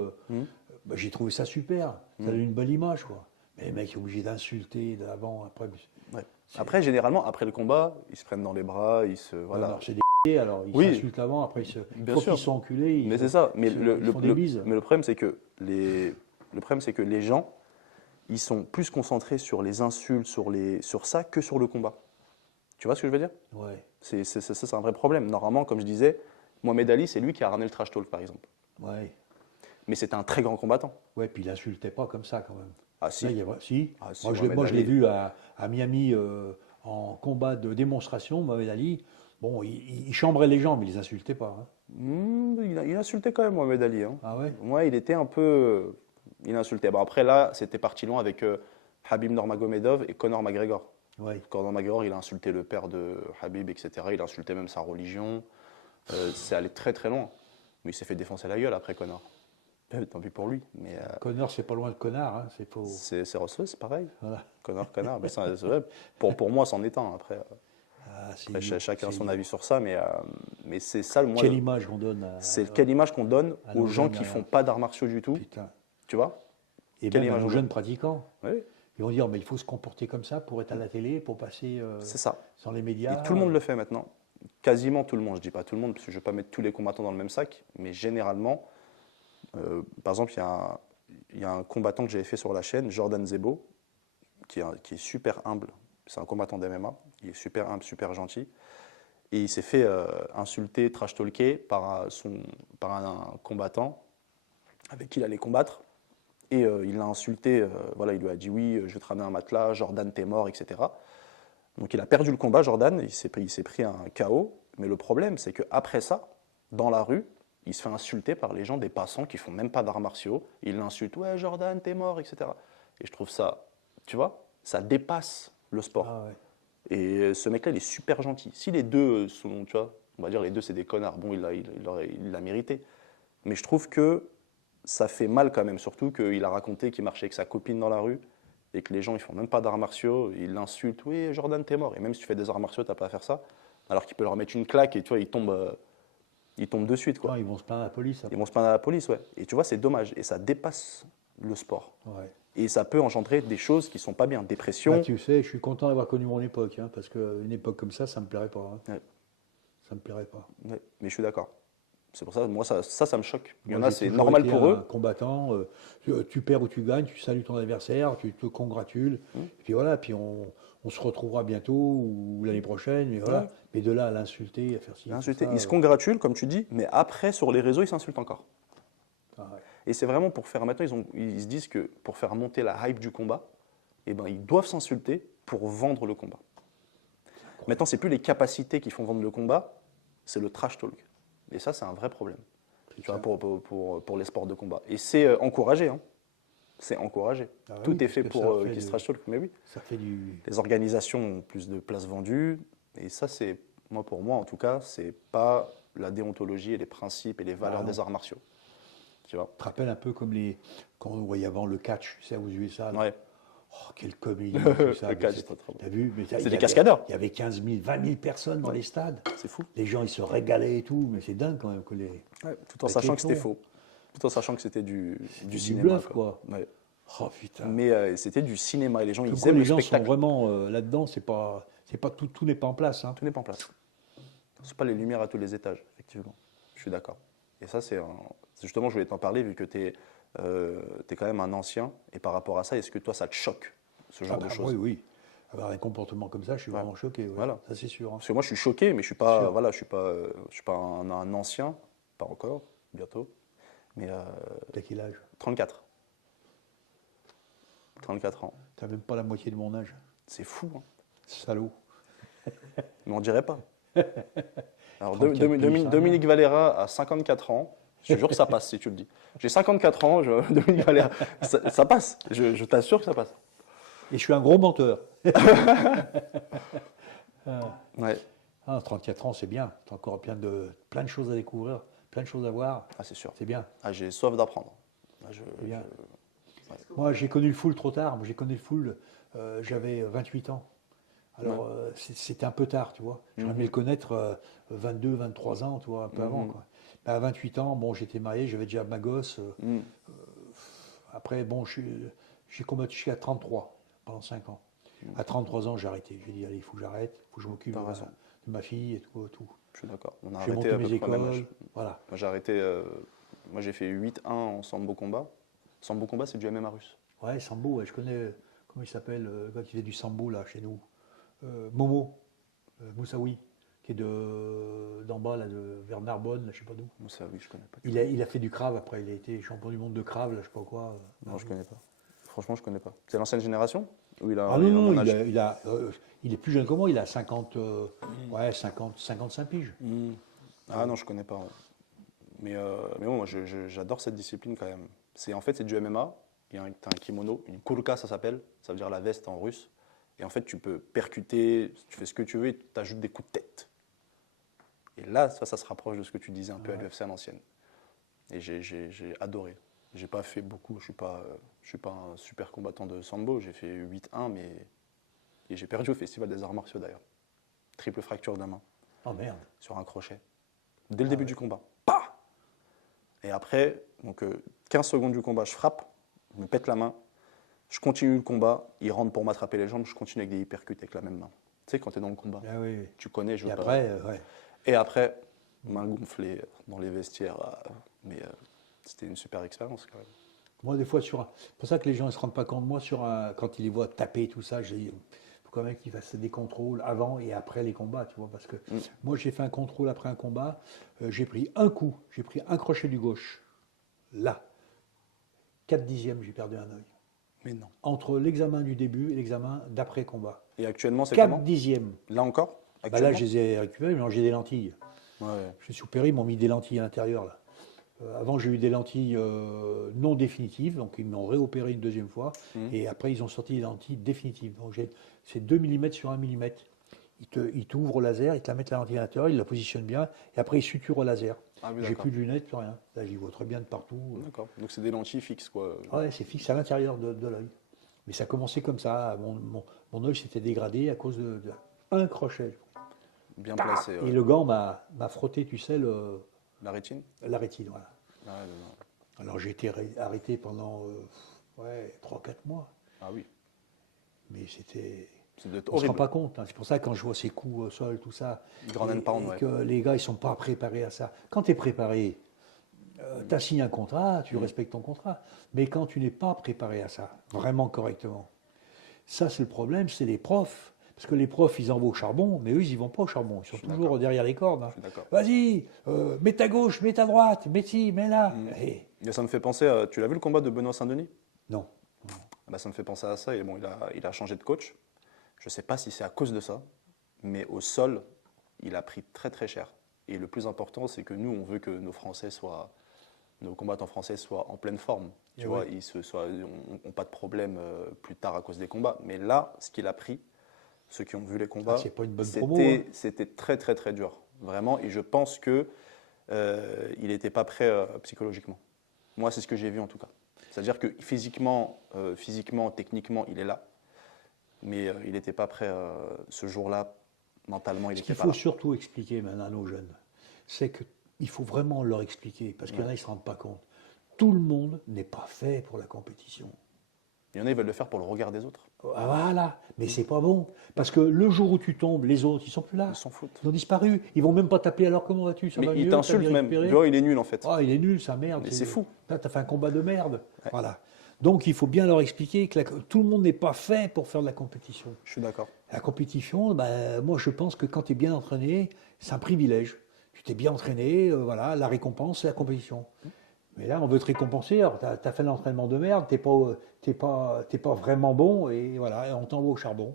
Bah, j'ai trouvé ça super. Ça donne une belle image, quoi. Mais les mecs sont obligés d'insulter d'avant, après. Ouais. Après, généralement, après le combat, ils se prennent dans les bras, ils se. Voilà. Alors, c'est des alors ils s'insultent avant, après ils sont enculés. Mais c'est ça. Mais ils font des bises. Mais le problème, c'est que les gens, ils sont plus concentrés sur les insultes, sur ça, que sur le combat. Tu vois ce que je veux dire? Ouais. C'est un vrai problème. Normalement, comme je disais, Mohamed Ali, c'est lui qui a ramené le trash talk, par exemple. Ouais. Mais c'était un très grand combattant. Ouais, puis il n'insultait pas comme ça, quand même. Ah si. Là, si. Ah, si. Moi, je l'ai vu à Miami en combat de démonstration, Mohamed Ali. Bon, il chambrait les gens, mais il les insultait pas. Hein. Il insultait quand même Mohamed Ali. Hein. Ah ouais? Ouais, il était un peu... Il insultait. Bon, après, là, c'était parti loin avec Khabib Nurmagomedov et Conor McGregor. Ouais. Conor McGregor, il a insulté le père de Khabib, etc. Il a insulté même sa religion. C'est allé très très loin. Mais il s'est fait défoncer la gueule après Conor. Tant pis pour lui. Mais, Conor, c'est pas loin de connard. Hein. C'est pareil. Voilà. Conor. Mais vrai. Pour moi, c'en est un. Après, chacun a son avis sur ça. Mais c'est ça le moins. Quelle image qu'on donne quelle image qu'on donne aux gens qui ne font pas d'arts martiaux du tout. Putain. Tu vois? Et même aux jeunes pratiquants. Oui. Ils vont dire, mais il faut se comporter comme ça pour être à la télé, pour passer c'est ça. Sur les médias. Et tout le monde le fait maintenant. Quasiment tout le monde. Je ne dis pas tout le monde, parce que je ne vais pas mettre tous les combattants dans le même sac. Mais généralement, par exemple, il y a un combattant que j'avais fait sur la chaîne, Jordan Zebo, qui est super humble. C'est un combattant d'MMA. Il est super humble, super gentil. Et il s'est fait insulter, trash-talker par un combattant avec qui il allait combattre. Et il l'a insulté, il lui a dit oui, je vais te ramener un matelas, Jordan, t'es mort, etc. Donc il a perdu le combat, Jordan, il s'est pris un KO. Mais le problème, c'est qu'après ça, dans la rue, il se fait insulter par les gens, des passants qui font même pas d'arts martiaux. Ils l'insultent, ouais Jordan, t'es mort, etc. Et je trouve ça, tu vois, ça dépasse le sport. Ah ouais. Et ce mec-là, il est super gentil. Si les deux sont, tu vois, on va dire les deux c'est des connards, bon, il l'a mérité. Mais je trouve que ça fait mal quand même, surtout qu'il a raconté qu'il marchait avec sa copine dans la rue et que les gens ils font même pas d'arts martiaux, ils l'insultent, oui Jordan t'es mort. Et même si tu fais des arts martiaux, t'as pas à faire ça. Alors qu'il peut leur mettre une claque et tu vois, ils tombent de suite quoi. Non, ils vont se plaindre à la police. Ils vont se plaindre à la police, ouais. Et tu vois, c'est dommage. Et ça dépasse le sport. Ouais. Et ça peut engendrer des choses qui sont pas bien, dépression. Bah, tu sais, je suis content d'avoir connu mon époque, hein, parce qu'une époque comme ça me plairait pas. Hein. Ouais. Ça me plairait pas. Ouais. Mais je suis d'accord. C'est pour ça, moi, ça me choque. Il y en Moi, a, j'ai c'est toujours normal été pour un eux. combattant, tu perds ou tu gagnes, tu salues ton adversaire, tu te congratules, et puis voilà, puis on se retrouvera bientôt ou l'année prochaine, mais voilà. Ouais. Mais de là à l'insulter, à faire ci, Insulter. ça, Ils se congratulent, comme tu dis, mais après, sur les réseaux, ils s'insultent encore. ah ouais. Et c'est vraiment pour faire. Maintenant, ils se disent que pour faire monter la hype du combat, eh ben, ils doivent s'insulter pour vendre le combat. Maintenant, c'est plus les capacités qui font vendre le combat, c'est le trash talk. Et ça, c'est un vrai problème. Tu vois, pour les sports de combat. Et c'est encouragé. Hein. C'est encouragé. Ah oui, Tout est parce fait que pour ça fait qu'ils se trash talk. Mais oui, Ça fait du... les organisations ont plus de places vendues. Et ça, c'est, pour moi en tout cas, c'est pas la déontologie et les principes et les valeurs Ah non. des arts martiaux. Tu vois. te rappelle un peu comme quand on voyait avant le catch, tu sais, aux USA. Là. Ouais. Oh, quelle comédie, tout ça. Le catch, T'as c'est très vu mais C'est des cascadeurs. Il y avait 15 000, 20 000 personnes dans les stades. C'est fou. Les gens, ils se régalaient et tout, mais c'est dingue quand même que les... Ouais, tout en Avec sachant les que c'était tons. faux. Tout en sachant que c'était du du cinéma. bluff, quoi. Ouais. Oh putain. Mais c'était du cinéma et les gens, Comme ils quoi, aiment les le gens sont spectacle. vraiment là-dedans, c'est pas tout n'est pas en place. Hein. Tout n'est pas en place. C'est pas les lumières à tous les étages, effectivement. Je suis d'accord. Et ça, justement, je voulais t'en parler vu que tu es quand même un ancien. Et par rapport à ça, est-ce que toi, ça te choque, ce genre de choses? Oui, oui. Avoir un comportement comme ça, je suis vraiment choqué. Ouais. Voilà. Ça, c'est sûr. Hein. Parce que moi, je suis choqué, mais je suis pas, Sûr. voilà, je suis pas un ancien, pas encore, bientôt. Mais T'as quel âge 34. 34 ans. T'as même pas la moitié de mon âge. C'est fou, hein. Salaud. Mais on dirait pas. Alors, 34 plus, Dominique Valera a 54 ans. Je te jure que ça passe si tu le dis. J'ai 54 ans, Dominique Valera. Ça passe. Je t'assure que ça passe. Et je suis un gros menteur. Ouais. 34 ans, c'est bien. T'as encore plein de choses à découvrir, plein de choses à voir. Ah, c'est sûr. C'est bien. Ah, j'ai soif d'apprendre. Ah, C'est bien. Moi, j'ai connu le full trop tard. Moi, j'ai connu le full, j'avais 28 ans. Alors, c'était un peu tard, tu vois. J'aurais aimé le connaître 22, 23 ans, tu vois, un peu avant. Quoi. Mais à 28 ans, bon, j'étais marié, j'avais déjà ma gosse. Après, bon, j'ai combattu jusqu'à 33 pendant 5 ans. À 33 ans, j'ai arrêté. J'ai dit, allez, il faut que j'arrête, il faut que je m'occupe de ma fille et tout. Je suis d'accord. On a J'ai arrêté monté à peu mes près au même âge. écoles. Voilà. Moi, j'ai arrêté. Moi, j'ai fait 8-1 en sambo combat. Sambo combat, c'est du MMA russe. Ouais, sambo, ouais, je connais, comment il s'appelle, le gars qui fait du sambo là, chez nous. Momo, Moussaoui, qui est d'en bas, là, vers Narbonne, là, je sais pas d'où. Ça, oui, je connais pas. Il a fait du crave après, il a été champion du monde de crave, là, je sais pas quoi. Non, je connais pas. Franchement, je connais pas. C'est l'ancienne génération ou Ah non, non, il est plus jeune que moi, il a 55 piges. Ah non, je connais pas. Mais bon, moi, j'adore cette discipline quand même. En fait, c'est du MMA. T'as un kimono, une kurka, ça s'appelle. Ça veut dire la veste en russe. Et en fait, tu peux percuter, tu fais ce que tu veux et tu ajoutes des coups de tête. Et là, ça se rapproche de ce que tu disais un peu à l'UFC à l'ancienne. Et j'ai adoré. J'ai pas fait beaucoup, je suis pas un super combattant de sambo, j'ai fait 8-1, et j'ai perdu au Festival des Arts Martiaux d'ailleurs. Triple fracture de la main. Oh merde. Sur un crochet. Dès le début du combat. Pah. Et après, donc 15 secondes du combat, je frappe, je me pète la main, je continue le combat, il rentre pour m'attraper les jambes, je continue avec des hypercutes avec la même main. Tu sais, quand tu es dans le combat, Ah oui, oui. tu connais, je veux Et pas. après, ouais. Et après, main gonflée dans les vestiaires. Mais c'était une super expérience quand même. Moi, des fois, c'est pour ça que les gens ne se rendent pas compte. Moi, quand ils les voient taper, tout ça, je dis, il faut quand même qu'ils fassent des contrôles avant et après les combats, tu vois. Parce que moi, j'ai fait un contrôle après un combat, j'ai pris un coup, j'ai pris un crochet du gauche. Là, 4/10, j'ai perdu un œil. Mais non. entre l'examen du début et l'examen d'après-combat. Et actuellement, c'est 4 comment? dixièmes. Là encore? Bah Actuellement? là, je les ai récupérés, mais j'ai des lentilles. Ouais. Je suis opéré, ils m'ont mis des lentilles à l'intérieur. Là. Avant, j'ai eu des lentilles non définitives, donc ils m'ont réopéré une deuxième fois. Et après, ils ont sorti des lentilles définitives. Donc c'est 2 mm sur 1 mm. Ils t'ouvrent au laser, ils te la mettent la lentille à l'intérieur, ils la positionnent bien, et après ils suturent au laser. Ah oui, J'ai d'accord. plus de lunettes, plus rien. Là, j'y vois très bien de partout. D'accord. Donc c'est des lentilles fixes, quoi. Ouais, c'est fixe à l'intérieur de l'œil. Mais ça a commencé comme ça. Mon œil s'était dégradé à cause un crochet. Bien Tac. placé. Et Ouais. le gant m'a frotté, tu sais, La rétine? la rétine. Voilà. Ah, Alors j'ai été arrêté pendant 3-4 mois. ah oui. Mais c'était. Ça doit être On ne se rend horrible. pas compte. Hein. C'est pour ça que quand je vois ces coups au sol, tout ça, Ground and pound, et ouais. que les gars, ils ne sont pas préparés à ça. Quand tu es préparé, tu as signé un contrat, tu respectes ton contrat. Mais quand tu n'es pas préparé à ça, vraiment correctement, ça c'est le problème, c'est les profs. Parce que les profs, ils envoient au charbon, mais eux, ils n'y vont pas au charbon. Ils sont toujours d'accord. derrière les cordes. Hein. Je suis d'accord. Vas-y, mets ta gauche, mets ta droite, mets ci, mets là. Et Et ça me fait penser à... Tu l'as vu le combat de Benoît Saint-Denis? non. Bah, ça me fait penser à ça. Et bon, il a changé de coach. Je ne sais pas si c'est à cause de ça, mais au sol, il a pris très très cher. Et le plus important, c'est que nous, on veut que nos combattants français soient en pleine forme. Tu Et vois, ouais. ils n'ont pas de problème plus tard à cause des combats. Mais là, ce qu'il a pris, ceux qui ont vu les combats, C'est pas une bonne promo. Hein. c'était très très très dur, vraiment. Et je pense que il n'était pas prêt psychologiquement. Moi, c'est ce que j'ai vu en tout cas. C'est-à-dire que physiquement, techniquement, il est là, mais il n'était pas prêt ce jour-là. Mentalement, il Ce n'était qu'il pas faut là. surtout expliquer maintenant à nos jeunes, c'est qu'il faut vraiment leur expliquer, parce qu'il y en a, ils ne se rendent pas compte. Tout le monde n'est pas fait pour la compétition. Il y en a, ils veulent le faire pour le regard des autres. Ah, voilà, mais c'est pas bon. Parce que le jour où tu tombes, les autres, ils sont plus là. Ils s'en foutent. Ils ont disparu. Ils vont même pas t'appeler alors comment vas-tu? Ça Mais va ils mieux, t'insultent t'as bien même. récupéré Tu vois, il est nul en fait. Ah, il est nul, ça merde. Mais c'est fou. Là, t'as fait un combat de merde. Voilà. Donc il faut bien leur expliquer que tout le monde n'est pas fait pour faire de la compétition. Je suis d'accord. La compétition, ben, moi je pense que quand tu es bien entraîné, c'est un privilège. Tu t'es bien entraîné, voilà, la récompense, c'est la compétition. Mais là, on veut te récompenser. Alors, tu as fait l'entraînement de merde, tu n'es pas vraiment bon, et voilà, et on t'envoie au charbon.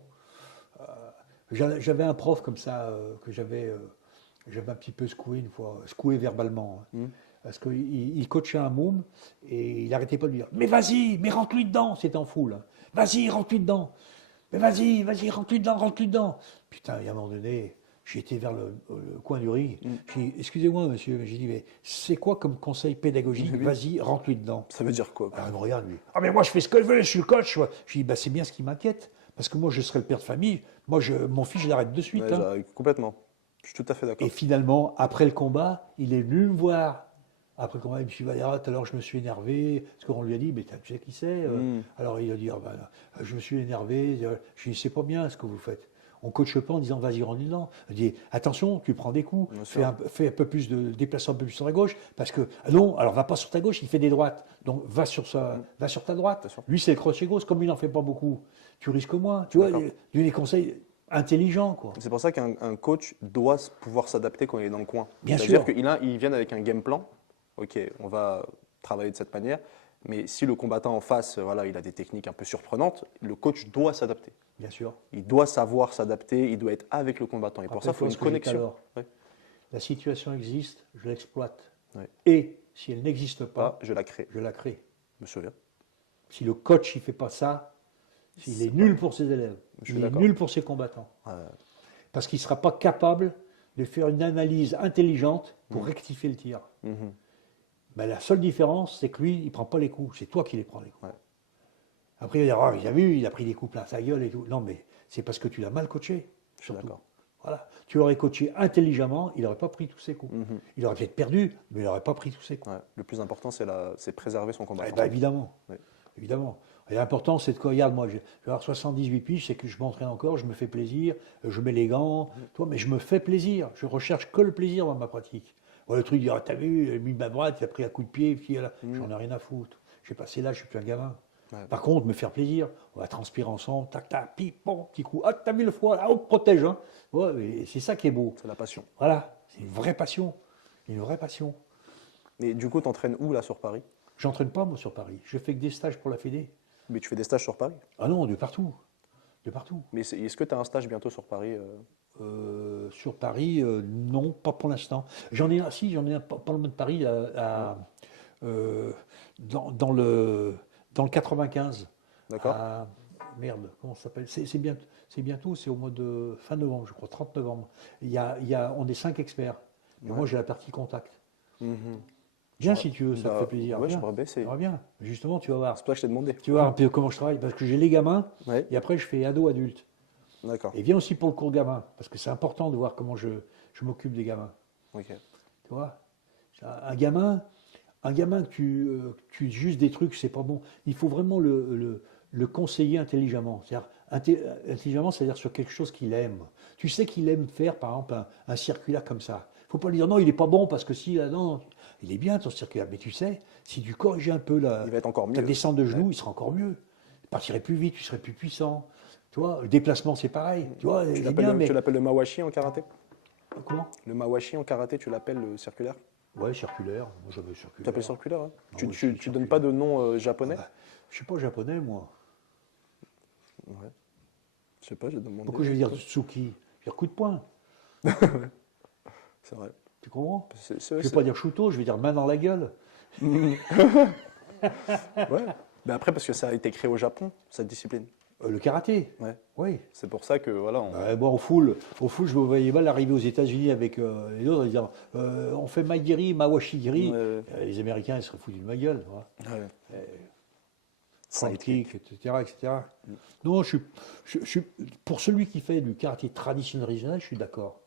J'avais un prof comme ça que j'avais un petit peu secoué une fois, secoué verbalement. Hein. Parce qu'il coachait un môme et il n'arrêtait pas de lui dire mais vas-y, mais rentre-lui dedans, c'était en foule. Hein. Vas-y, rentre-lui dedans. Mais vas-y, rentre-lui dedans, rentre-lui dedans. Putain, et à un moment donné, j'ai été vers le coin du ring. J'ai dit excusez-moi, monsieur, j'ai dit mais c'est quoi comme conseil pédagogique? Vas-y, rentre-lui dedans. Ça veut dire quoi? Alors il me regarde, lui. Ah, mais moi, je fais ce que je veux, je suis le coach. Moi. Je dis, bah, c'est bien ce qui m'inquiète. Parce que moi, je serais le père de famille. Moi, mon fils, je l'arrête de suite. Ouais, Hein. complètement. Je suis tout à fait d'accord. Et finalement, après le combat, il est venu me voir. Après le combat, il me dit, Valera, tout à l'heure, je me suis énervé. Parce qu'on lui a dit, mais tu sais qui c'est Alors il a dit, ah, ben, je me suis énervé. Je lui ai dit, c'est pas bien ce que vous faites. On ne coache pas en disant vas-y, rentre dedans. Il dit attention, tu prends des coups, fais un peu plus de déplacement un peu plus sur la gauche, parce que non, alors va pas sur ta gauche, il fait des droites, donc va sur ta droite. Lui c'est le crochet gauche, comme il n'en fait pas beaucoup, tu risques moins. Tu vois, des conseils intelligents quoi. C'est pour ça qu'un coach doit pouvoir s'adapter quand il est dans le coin. Bien C'est-à-dire sûr. qu'ils viennent avec un game plan. Ok, on va travailler de cette manière. Mais si le combattant en face, voilà, il a des techniques un peu surprenantes, le coach doit s'adapter. Bien sûr. Il doit savoir s'adapter, il doit être avec le combattant. Et pour ça, il faut une connexion. Ouais. La situation existe, je l'exploite. Ouais. Et si elle n'existe pas, je la crée. Je la crée. Je me souviens. Si le coach ne fait pas ça, il est nul pour ses élèves. Il est nul pour ses combattants. Parce qu'il ne sera pas capable de faire une analyse intelligente pour rectifier le tir. Ben, la seule différence, c'est que lui, il ne prend pas les coups. C'est toi qui les prends, les coups. Ouais. Après, il va dire, oh, il a vu, il a pris des coups plein sa gueule et tout. Non, mais c'est parce que tu l'as mal coaché. Je suis d'accord. Voilà. Tu l'aurais coaché intelligemment, il n'aurait pas pris tous ses coups. Il aurait peut-être perdu, mais il n'aurait pas pris tous ses coups. Ouais. Le plus important, c'est préserver son combattant. Ben, évidemment. Ouais. Évidemment. Et l'important, c'est de quoi? Regarde, moi, je vais avoir 78 piges, c'est que je m'entraîne encore, je me fais plaisir, je mets les gants, toi, mais je me fais plaisir. Je recherche que le plaisir dans ma pratique. Bon, le truc, dire, ah, t'as vu, il a mis ma droite, il a pris un coup de pied, puis là, j'en ai rien à foutre. J'ai passé là, je suis plus un gamin. Ouais. Par contre, me faire plaisir, on va transpirer ensemble, tac, tac, pipon, petit coup, ah, t'as mis le foie, là, hop, protège. Hein. Ouais, c'est ça qui est beau. C'est la passion. Voilà, c'est une vraie passion. Une vraie passion. Et du coup, t'entraînes où, là, sur Paris? J'entraîne pas, moi, sur Paris. Je fais que des stages pour la Fédé. Mais tu fais des stages sur Paris. Ah non, de partout. De partout. Mais est-ce que tu as un stage bientôt sur Paris Sur Paris, non, pas pour l'instant. J'en ai un, si, j'en ai un pas loin de Paris, euh, dans le 95. D'accord. Merde, comment ça s'appelle? C'est bientôt, c'est au mois de fin novembre, je crois, 30 novembre. On est 5 experts. Et Ouais. moi, j'ai la partie contact. Mhm. Viens si tu veux, ça te Bah, fait plaisir. ouais, Viens. j'aimerais baisser. Ah, viens. Justement, tu vas voir. C'est pour ça que je t'ai demandé. Tu vas voir un peu comment je travaille, parce que j'ai les gamins, Ouais, et après, je fais ado-adulte. d'accord. Et viens aussi pour le cours gamin, parce que c'est important de voir comment je m'occupe des gamins. Ok. Tu vois? Un gamin que tu juges des trucs, c'est pas bon. Il faut vraiment le conseiller intelligemment. C'est-à-dire, intelligemment, c'est-à-dire sur quelque chose qu'il aime. Tu sais qu'il aime faire, par exemple, un circulaire comme ça. Il faut pas lui dire non, il est pas bon parce que si, non, il est bien ton circulaire. Mais tu sais, si tu corriges un peu Il va être encore ta mieux. descente de genoux, il sera encore mieux. Tu partirais plus vite, tu serais plus puissant. Tu vois, le déplacement, c'est pareil. Tu vois, Tu c'est l'appelles bien, le, mais tu l'appelles le mawashi en karaté? comment? Le mawashi en karaté, tu l'appelles le circulaire? Ouais, circulaire. Moi, j'avais Tu circulaire. l'appelles circulaire, hein? Ah Tu, ouais, tu, c'est tu donnes circulaire. pas de nom japonais? Bah, je suis pas japonais, moi. Ouais. Je sais pas, j'ai demandé. Pourquoi je vais dire Tsuki? Je vais dire coup de poing. C'est vrai. Tu comprends? C'est, Je vais pas dire Shuto, je vais dire main dans la gueule. Ouais. Mais après, parce que ça a été créé au Japon, cette discipline. Le karaté. Ouais. Oui. C'est pour ça que, voilà. Moi, au full, je me voyais mal arriver aux États-Unis avec les autres et dire on fait Maigiri, Mawashigiri. Ouais. Les Américains, ils seraient foutus de ma gueule. Tu vois. Ouais. Front kick, etc., etc. Non, pour celui qui fait du karaté traditionnel régional, je suis d'accord.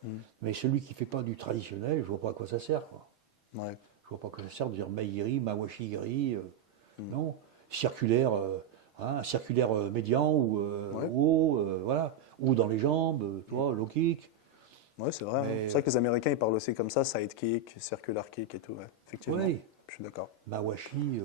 Mais celui qui ne fait pas du traditionnel, je ne vois pas à quoi ça sert. Quoi. Ouais. Je ne vois pas à quoi ça sert de dire Maigiri, Mawashigiri. Non. Circulaire, un circulaire médian ou haut, voilà. Ou dans les jambes, tu vois, low kick. Ouais, c'est vrai. Mais- C'est vrai que les Américains, ils parlent aussi comme ça, sidekick, circular kick et tout. Ouais. Effectivement. Oui. Je suis d'accord. Mawashi.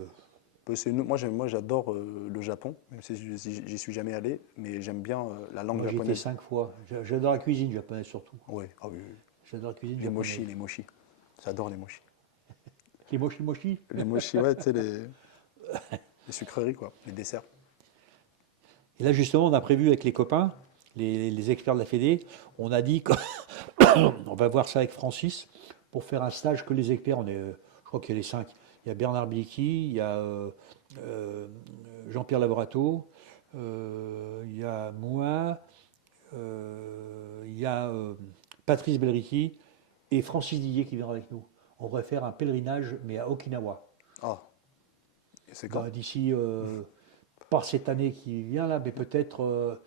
Moi, j'adore le Japon, même si j'y suis jamais allé, mais j'aime bien la langue Moi, j'y étais japonaise. 5 fois. J'adore la cuisine japonaise surtout. Ouais. Ah oui, oui. J'adore la cuisine Les japonaise. mochi, les mochi. J'adore les mochi. Les mochi mochi. Les mochi, ouais, tu sais, les sucreries, quoi, les desserts. Et là, justement, on a prévu avec les copains, les experts de la Fédé, on a dit qu'on va voir ça avec Francis pour faire un stage que les experts. Je crois qu'il y a les 5. Il y a Bernard Blicky, il y a Jean-Pierre Laborato, il y a moi, il y a Patrice Belriti et Francis Didier qui viendra avec nous. On va faire un pèlerinage, mais à Okinawa. Ah, et c'est quand? D'ici, pas cette année qui vient là, mais peut-être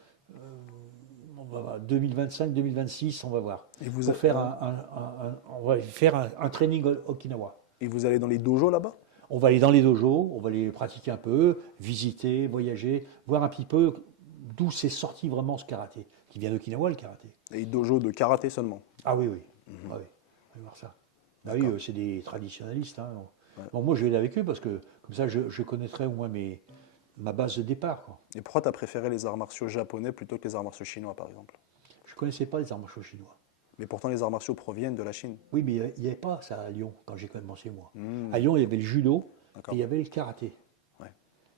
2025-2026, on va voir. Et vous, Pour faire on va faire un training Okinawa. et vous allez dans les dojos là-bas? On va aller dans les dojos, on va les pratiquer un peu, visiter, voyager, voir un petit peu d'où c'est sorti vraiment ce karaté, qui vient d'Okinawa le karaté. Les dojos de karaté seulement. Ah oui, oui. Ah oui. On va voir ça. Ah oui, c'est des traditionnalistes. Hein. Ouais. Bon, moi, je vais aller avec eux parce que comme ça, je connaîtrai au moins ma base de départ. Quoi. Et pourquoi tu as préféré les arts martiaux japonais plutôt que les arts martiaux chinois, par exemple? Je ne connaissais pas les arts martiaux chinois. Mais pourtant, les arts martiaux proviennent de la Chine. Oui, mais il n'y avait pas ça à Lyon quand j'ai commencé, moi. Hmm, À Lyon, il y avait le judo et d'accord. il y avait le karaté. Ouais.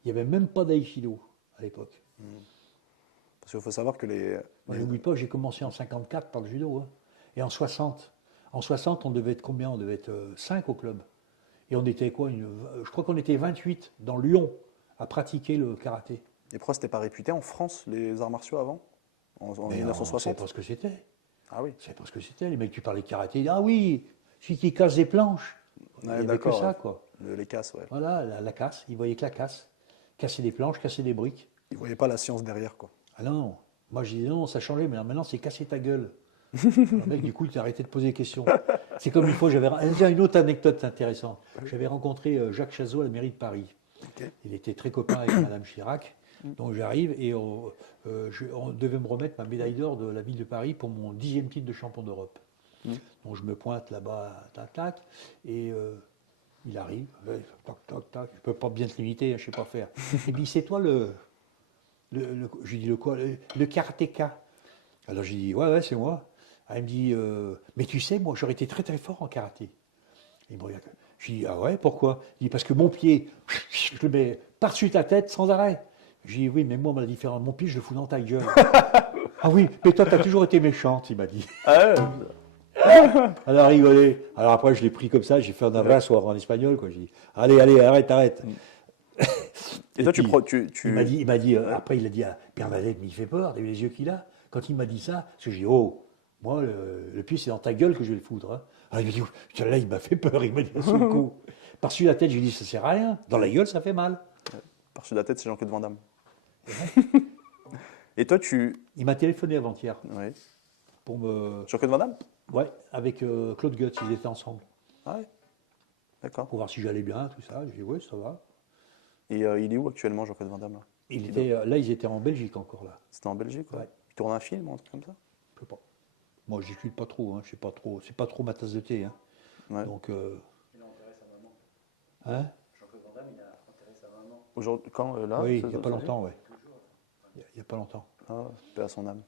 Il n'y avait même pas d'aïkido à l'époque. Parce qu'il faut savoir que Moi, n'oublie pas, j'ai commencé en 54 par le judo. Hein. Et en 60, on devait être combien? On devait être 5 au club. Et on était quoi je crois qu'on était 28 dans Lyon à pratiquer le karaté. Et pourquoi c'était pas réputé en France, les arts martiaux avant? En Mais on ne savait 1960? pas ce que c'était. Ah oui. On ne savait pas ce que c'était. Les mecs, tu parlais de karaté, ils disaient, ah oui, celui qui casse des planches. Il n'y Ouais, avait que d'accord, ça, ouais. quoi. Les casses, ouais. Voilà, la casse. Ils voyaient que la casse. Casser des planches, casser des briques. Ils ne voyaient pas la science derrière, quoi. Ah non, moi je disais non, ça a changé, mais maintenant c'est casser ta gueule. Le mec, du coup, il a arrêté de poser des questions. C'est comme une fois, j'ai une autre anecdote intéressante. J'avais rencontré Jacques Chazot à la mairie de Paris. Ok. Il était très copain avec Madame Chirac. Donc j'arrive et on devait me remettre ma médaille d'or de la ville de Paris pour mon 10e titre de champion d'Europe. Donc je me pointe là-bas, tac, tac, et il arrive, tac, tac, tac, je ne peux pas bien te limiter, je ne sais pas faire. Et puis c'est toi je lui dis le quoi, le karatéka. Alors j'ai dit ouais c'est moi. Elle me dit mais tu sais moi j'aurais été très très fort en karaté. Il me regarde. Je lui dis ah ouais pourquoi? Il dit parce que mon pied je le mets par-dessus ta tête sans arrêt. J'ai dit, oui, mais moi, on m'a dit différent. Mon pied, je le fous dans ta gueule. Ah oui, mais toi, t'as toujours été méchante, il m'a dit. Ah ouais, Alors, rigolé. Alors après, je l'ai pris comme ça, j'ai fait un abrazo en espagnol, quoi. J'ai dit, allez, allez, arrête, arrête. Et toi, puis, tu... il m'a dit, après, il a dit à Bernadette, mais il fait peur, t'as vu les yeux qu'il a. Quand il m'a dit ça, parce que j'ai dit, oh, moi, le pied, c'est dans ta gueule que je vais le foutre. Hein. Alors, il m'a dit, putain, là, il m'a fait peur, il m'a dit, sur le coup. Par-dessus la tête, j'ai dit, ça sert à rien. Dans la gueule, ça fait mal. Par-dessus la tête, c'est Jean-Claude Van Damme. Et toi, tu... Il m'a téléphoné avant-hier Ouais. pour me. Jean-Claude Van Damme? Ouais, avec Claude Guts, ils étaient ensemble. Ah ouais. D'accord. Pour voir si j'allais bien, tout ça. J'ai dit, oui, ça va. Et il est où actuellement, Jean-Claude Van Damme là? Là, ils étaient en Belgique encore, là. C'était en Belgique, quoi. Ouais. Il tourne un film, un truc comme ça? Je sais pas. Moi, je discute pas trop, hein. Je sais pas trop. C'est pas trop ma tasse de thé, hein. Ouais. Donc. Il a enterré sa maman. Hein Jean-Claude Van Damme, il a enterré sa maman. Aujourd'hui, quand là? Oui, c'est il n'y a pas aujourd'hui? longtemps, ouais. Il n'y a pas longtemps. Ah, paix à son âme.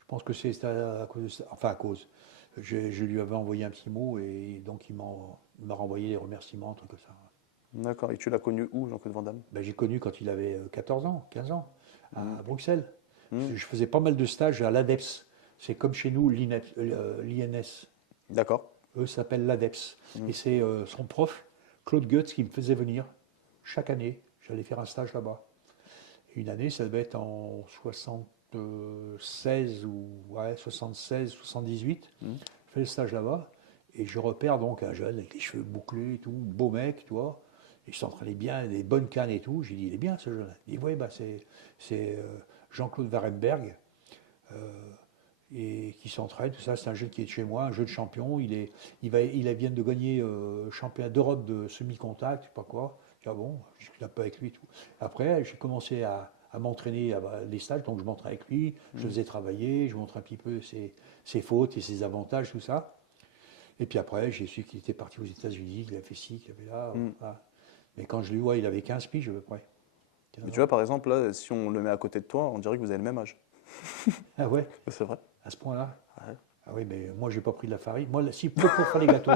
Je pense que c'est à cause de ça. Enfin, à cause. Je lui avais envoyé un petit mot et donc il m'a renvoyé des remerciements, un truc comme ça. D'accord. Et tu l'as connu où, Jean-Claude Van Damme? Ben, j'ai connu quand il avait 14 ans, 15 ans, à Bruxelles. Mm. Je faisais pas mal de stages à l'ADEPS. C'est comme chez nous l'INS. D'accord. Eux s'appellent l'ADEPS. Et c'est son prof, Claude Guts, qui me faisait venir chaque année. J'allais faire un stage là-bas. Et une année, ça devait être en 76 ou ouais, 76, 78. Je fais le stage là-bas. Et je repère donc un jeune avec les cheveux bouclés et tout, beau mec, tu vois. Il s'entraînait bien, des bonnes cannes et tout. J'ai dit, il est bien ce jeune. Il dit, oui, bah, c'est Jean-Claude Varenberg. Et qui s'entraîne, tout ça, c'est un jeune qui est de chez moi, un jeune champion. Il vient de gagner championnat d'Europe de semi-contact, je sais pas quoi. Je dis, ah bon, je discute un peu avec lui et tout. Après, j'ai commencé à m'entraîner à des stages, donc je m'entraînais avec lui, je le faisais travailler, je montre un petit peu ses fautes et ses avantages, tout ça. Et puis après, j'ai su qu'il était parti aux États-Unis, qu'il avait fait ci, qu'il avait là. Voilà. Mais quand je l'ai eu, il avait 15 piges à peu près. Mais tu vois, par exemple, là, si on le met à côté de toi, on dirait que vous avez le même âge. Ah ouais, C'est vrai. à ce point-là. Ouais. Ah oui, mais moi, j'ai pas pris de la farine. Moi, si, que pour faire des gâteaux.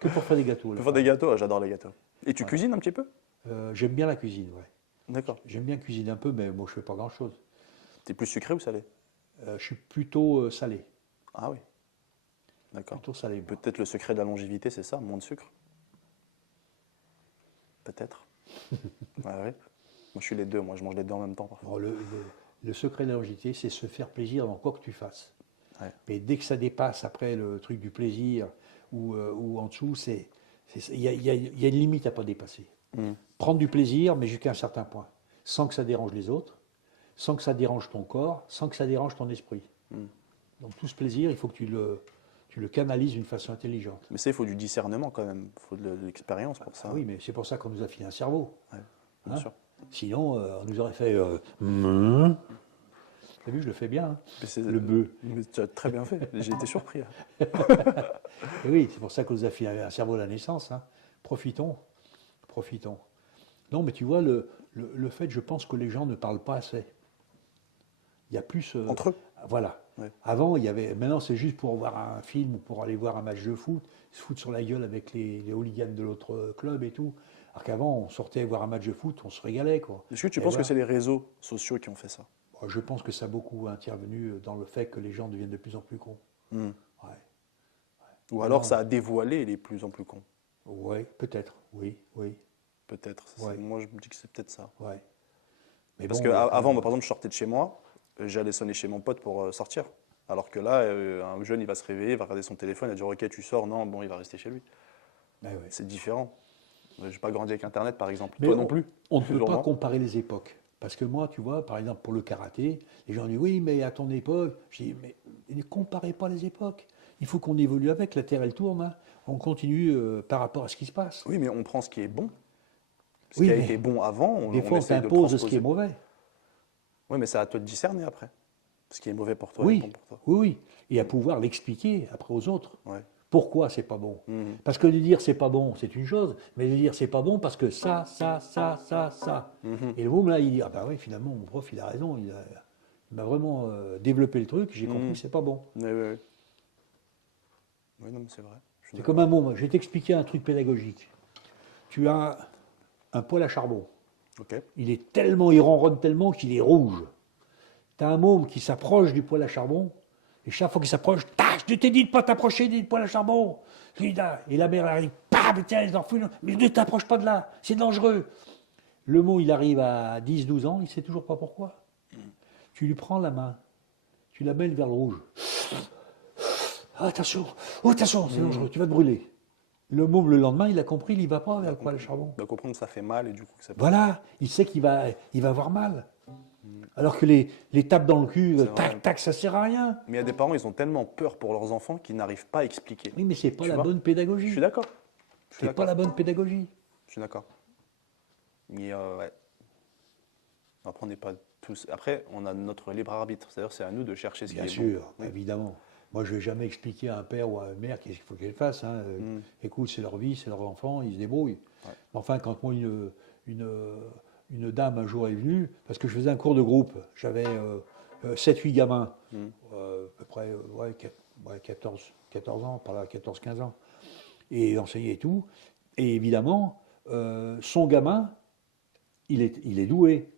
Que pour faire des gâteaux. Tu la peux faire des farine. gâteaux? Ah, j'adore les gâteaux. Et tu cuisines un petit peu? J'aime bien la cuisine, ouais. D'accord. J'aime bien cuisiner un peu, mais moi, je fais pas grand-chose. T'es plus sucré ou salé? Je suis plutôt salé. Ah oui. D'accord. Plutôt salé. moi. Peut-être le secret de la longévité, c'est ça, moins de sucre? Peut-être. Ouais, ouais. Moi, je suis les deux. Moi, je mange les deux en même temps parfois. Bon, le secret de la longévité, c'est se faire plaisir dans quoi que tu fasses. Ouais. Mais dès que ça dépasse après le truc du plaisir ou en dessous, il y a une limite à pas dépasser. Prendre du plaisir, mais jusqu'à un certain point, sans que ça dérange les autres, sans que ça dérange ton corps, sans que ça dérange ton esprit. Donc tout ce plaisir, il faut que tu le canalises d'une façon intelligente. Mais ça, il faut du discernement quand même. Il faut de l'expérience pour ça. Ah oui, mais c'est pour ça qu'on nous a filé un cerveau. Ouais, bien Hein? sûr. Sinon, on nous aurait fait. T'as vu, je le fais bien, hein, Mais c'est- le bœuf. mais tu as très bien fait. J'ai été surpris. Et oui, c'est pour ça qu'on nous a filé un cerveau à la naissance. Hein. Profitons, profitons. Non, mais tu vois, le fait, je pense que les gens ne parlent pas assez. Il y a plus. Entre eux. Voilà. Ouais. Avant, il y avait. Maintenant, c'est juste pour voir un film ou pour aller voir un match de foot, se foutre sur la gueule avec les hooligans de l'autre club et tout. Alors qu'avant, on sortait voir un match de foot, on se régalait, quoi. Est-ce que tu Et penses que voilà. c'est les réseaux sociaux qui ont fait ça? Je pense que ça a beaucoup intervenu dans le fait que les gens deviennent de plus en plus cons. Hmm. Ouais. Ou Ah alors non. ça a dévoilé les plus en plus cons? Ouais, peut-être. Oui, oui, Peut-être. Ouais. Moi, je me dis que c'est peut-être ça. ouais. Mais Parce bon, il y a quand qu'avant, même- par exemple, je sortais de chez moi, j'allais sonner chez mon pote pour sortir. Alors que là, un jeune, il va se réveiller, il va regarder son téléphone, il va dire ok, tu sors, non, bon, il va rester chez lui. Ouais, ouais. C'est différent. Je n'ai pas grandi avec Internet, par exemple. Mais Toi non plus. On ne peut pas Sûrement. comparer les époques. Parce que moi, tu vois, par exemple, pour le karaté, les gens disent oui, mais à ton époque, je dis mais ne comparez pas les époques. Il faut qu'on évolue avec, la Terre elle tourne. Hein. On continue par rapport à ce qui se passe. Oui, mais on prend ce qui est bon. Ce Oui, qui a mais été bon avant, Des fois, on essaie de t'impose ce transposer. qui est mauvais. Oui, mais c'est à toi de discerner après. Ce qui est mauvais pour toi Oui, est bon pour toi. oui, oui. Et à pouvoir l'expliquer après aux autres. Ouais. Pourquoi c'est pas bon? Mhm. Parce que de dire c'est pas bon, c'est une chose, mais de dire c'est pas bon parce que ça. Mhm. Et le môme là, il dit ah ben oui, finalement, mon prof, il a raison, il m'a vraiment développé le truc, j'ai compris que c'est pas bon. Oui, oui, oui. Oui, non, mais c'est vrai. Je suis C'est d'accord. comme un môme, je vais t'expliquer un truc pédagogique. Tu as un poêle à charbon, Ok. Il ronronne tellement qu'il est rouge. T'as un môme qui s'approche du poêle à charbon, et chaque fois qu'il s'approche, je t'ai dit de pas t'approcher du poêle à charbon. Et la mère arrive, tiens, ils en foutent, mais ne t'approche pas de là, c'est dangereux. Le môme, il arrive à 10-12 ans, il ne sait toujours pas pourquoi. Tu lui prends la main, tu la mènes vers le rouge. Attention, c'est dangereux, tu vas te brûler. Le môme, le lendemain, il a compris, il n'y va pas vers le poêle à charbon. Il va comprendre que ça fait mal et du coup que ça peut... Voilà, il sait qu'il va avoir mal. Alors que les tapes dans le cul, C'est tac, vrai. tac, ça sert à rien. Mais il y a des parents, ils ont tellement peur pour leurs enfants qu'ils n'arrivent pas à expliquer. Oui, mais c'est pas Tu la vois bonne pédagogie. Je suis d'accord. Je suis C'est pas d'accord. la bonne pédagogie. Je suis d'accord. Mais ouais. Après, on n'est pas tous... Après, on a notre libre arbitre. C'est-à-dire, c'est à nous de chercher ce Bien qui est sûr, bon. Oui. évidemment. Moi, je ne vais jamais expliquer à un père ou à une mère qu'est-ce qu'il faut qu'elle fasse. Hein. Écoute, c'est leur vie, c'est leur enfant, ils se débrouillent. Ouais. Mais enfin, quand moi, une dame un jour est venue, parce que je faisais un cours de groupe, j'avais 7-8 gamins, à peu près 14 ans, par là, 14-15 ans, et enseignait et tout. Et évidemment, son gamin, il est doué.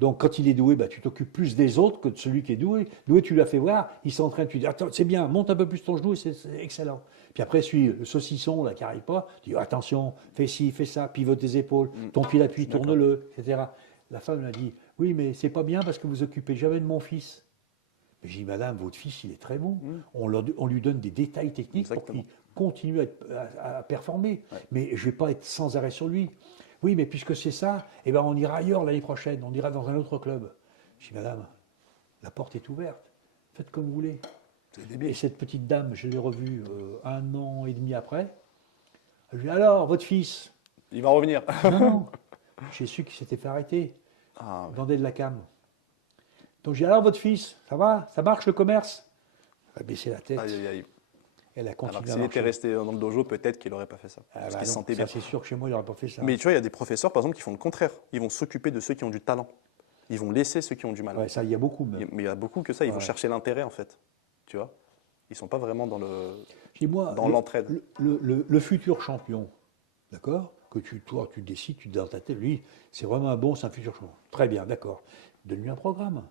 Donc, quand il est doué, bah, tu t'occupes plus des autres que de celui qui est doué. Doué, tu l'as fait voir, il s'entraîne, tu dis, attends, c'est bien, monte un peu plus ton genou, c'est excellent. Puis après, suit le saucisson, là, qui n'arrive pas, tu dis, attention, fais ci, fais ça, pivote tes épaules, ton pied d'appui, tourne-le, etc. La femme m'a dit, oui, mais c'est pas bien parce que vous occupez jamais de mon fils. Mais j'ai dit, madame, votre fils, il est très bon. On lui donne des détails techniques pour Exactement. qu'il continue à performer. Mais je ne vais pas être sans arrêt sur lui. Oui, mais puisque c'est ça, eh ben on ira ailleurs l'année prochaine, on ira dans un autre club. Je dis, madame, la porte est ouverte, faites comme vous voulez. Et cette petite dame, je l'ai revue 1 an et demi après. Je lui ai dit, alors, votre fils? Il va revenir. Non, non, j'ai su qu'il s'était fait arrêter, Ah, ouais. vendait de la cam. Donc j'ai dit, alors, votre fils, ça va? Ça marche le commerce? Elle a baissé la tête, Aïe, aïe, aïe. elle a Alors continué que à s'il était marcher. resté dans le dojo, peut-être qu'il n'aurait pas fait ça. Ah, Parce bah qu'il se non, sentait ça, bien. c'est sûr que chez moi, il n'aurait pas fait ça. Mais tu vois, il y a des professeurs, par exemple, qui font le contraire. Ils vont s'occuper de ceux qui ont du talent. Ils vont laisser ceux qui ont du mal. Ouais, ça, il y a beaucoup même. Mais il y a beaucoup que ça. Ils vont Ouais. chercher l'intérêt, en fait. Tu vois. Ils sont pas vraiment dans Chez moi, dans l'entraide. le futur champion, d'accord, que toi, tu décides, tu dans ta tête, lui, c'est vraiment un bon, c'est un futur champion. Très bien, d'accord. Donne-lui un programme.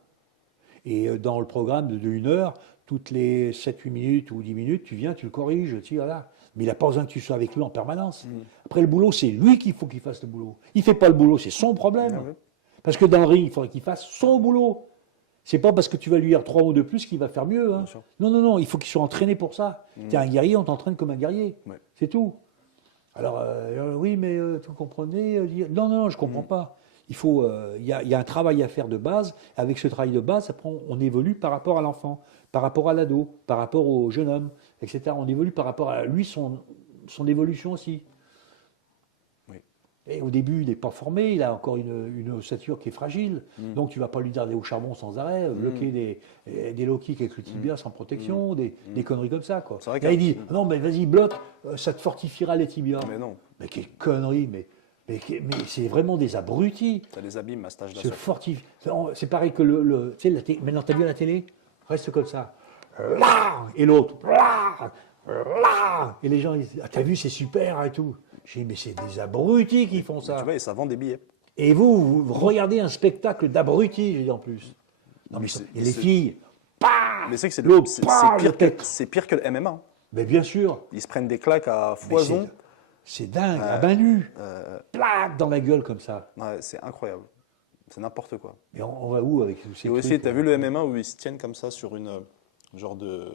Et dans le programme de 1 heure, toutes les 7-8 minutes ou 10 minutes, tu viens, tu le corriges, tu voilà. Mais il n'a pas besoin que tu sois avec lui en permanence. Après, le boulot, c'est lui qu'il faut qu'il fasse le boulot. Il ne fait pas le boulot, c'est son problème. Ah ouais. Parce que dans le ring, il faudrait qu'il fasse son boulot. C'est pas parce que tu vas lui dire 3 mots de plus qu'il va faire mieux. Hein. Bien sûr. Non, non, non, il faut qu'il soit entraîné pour ça. Tu es un guerrier, on t'entraîne comme un guerrier. Ouais. C'est tout. Alors, oui, mais vous comprenez non, non, non, je ne comprends pas. Il faut, il y a un travail à faire de base. Avec ce travail de base, après, on évolue par rapport à l'enfant, par rapport à l'ado, par rapport au jeune homme, etc. On évolue par rapport à lui, son évolution aussi. Oui. Et au début, il n'est pas formé, il a encore une ossature qui est fragile. Donc, tu ne vas pas lui garder au charbon sans arrêt, bloquer des low kicks avec le tibia sans protection, des conneries comme ça. Quoi. C'est vrai Là, il dit, que- non, mais vas-y, bloque, ça te fortifiera les tibias. Mais non. Mais quelle connerie, mais c'est vraiment des abrutis. Ça les abîme à cet âge-là. Se fortifie. C'est pareil que tu sais, maintenant, tu as vu à la télé? Reste comme ça. Là et l'autre. Là, là. Et les gens, ils disent, ah, t'as vu, c'est super et tout. J'ai dit, mais c'est des abrutis qui font ça. Tu vois, et ça vend des billets. Et vous regardez un spectacle d'abrutis, j'ai dit en plus. Non, mais c'est- et les c'est- filles, Mais c'est que c'est L'autre, c'est- pah, c'est le pire, tête. c'est pire que le MMA. Hein. mais bien sûr. Ils se prennent des claques à Mais foison. c'est dingue, à main nue. Plaque dans la gueule comme ça. Ouais, c'est incroyable. C'est n'importe quoi. Mais on va où avec tous ces Et aussi, trucs, tu as là vu le MMA où ils se tiennent comme ça sur une genre de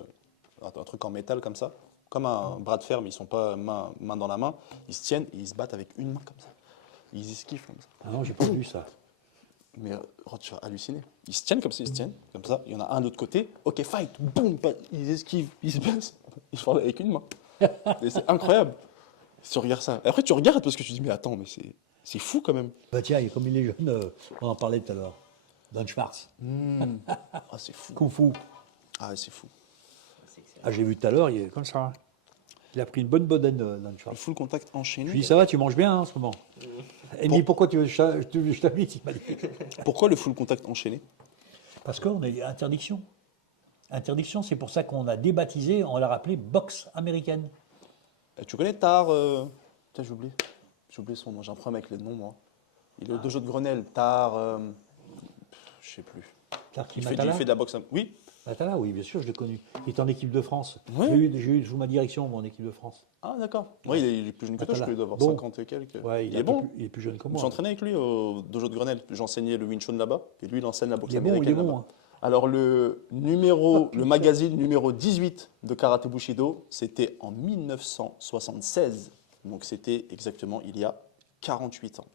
un truc en métal comme ça, comme un bras de fer, mais ils sont pas main dans la main. Ils se tiennent et ils se battent avec une main comme ça. Ils esquivent comme ça. Ah non, j'ai pas vu ça. Mais oh, tu vas halluciner. Ils se tiennent comme ça, ils se tiennent comme ça. Il y en a un de l'autre côté. Ok, fight, boum, ils esquivent, ils se baissent. Ils font avec une main. Et c'est incroyable. Si tu regardes ça. Après, tu regardes parce que tu te dis, mais attends, mais c'est fou quand même. Bah tiens, comme il est jeune, on en parlait tout à l'heure. Don Schwartz, Ah, c'est fou. Kung Fu. Ah, c'est fou. Ah, je l'ai vu tout à l'heure, il est comme ça. Il a pris une bonne bedaine, Don Le Schwartz. full contact Je enchaîné. lui dis, ça va, tu manges bien hein, en ce moment. Et il me dit, pourquoi tu veux que je t'habite? Il m'a dit. Pourquoi le full contact enchaîné? Parce qu'on a interdiction. Interdiction, c'est pour ça qu'on a débaptisé, on l'a rappelé boxe américaine. Tu connais Tar Putain, j'ai oublié son nom. J'ai un problème avec les noms, moi. Il est au dojo de Grenelle, tard, je sais plus. Tarki Il Matala fait de la boxe. Oui, Matala, oui, bien sûr, je l'ai connu. Il est en équipe de France. Ouais. J'ai eu sous ma direction, moi, en équipe de France. ah d'accord. Ouais, il est plus jeune que toi, je Matala. crois qu'il doit avoir Bon. 50 et quelques. Ouais, il est bon. il est plus jeune que Je me moi. suis entraîné avec lui au dojo de Grenelle. J'enseignais le Wing Chun là-bas, et lui, il enseigne la boxe Il est bon, américaine il est bon. là-bas. Hein. Alors le magazine numéro 18 de Karaté Bushido, c'était en 1976. Donc c'était exactement il y a 48 ans.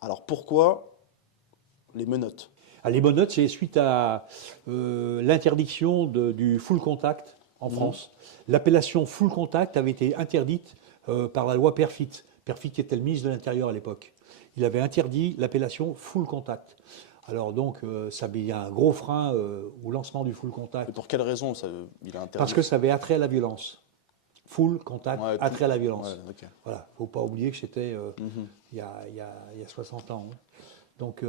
Alors pourquoi les menottes? Ah, les bonnes notes, c'est suite à l'interdiction du full contact en France. L'appellation full contact avait été interdite par la loi Perfit. Perfit qui était le ministre de l'Intérieur à l'époque. Il avait interdit l'appellation full contact. Alors donc, ça avait un gros frein au lancement du full Et contact. pour quelle raison il a interdit? Parce que ça avait attrait à la violence. Full contact, Ouais, attrait à la violence. Ouais, ok. Voilà, faut pas oublier que c'était il y a 60 ans. Hein. Donc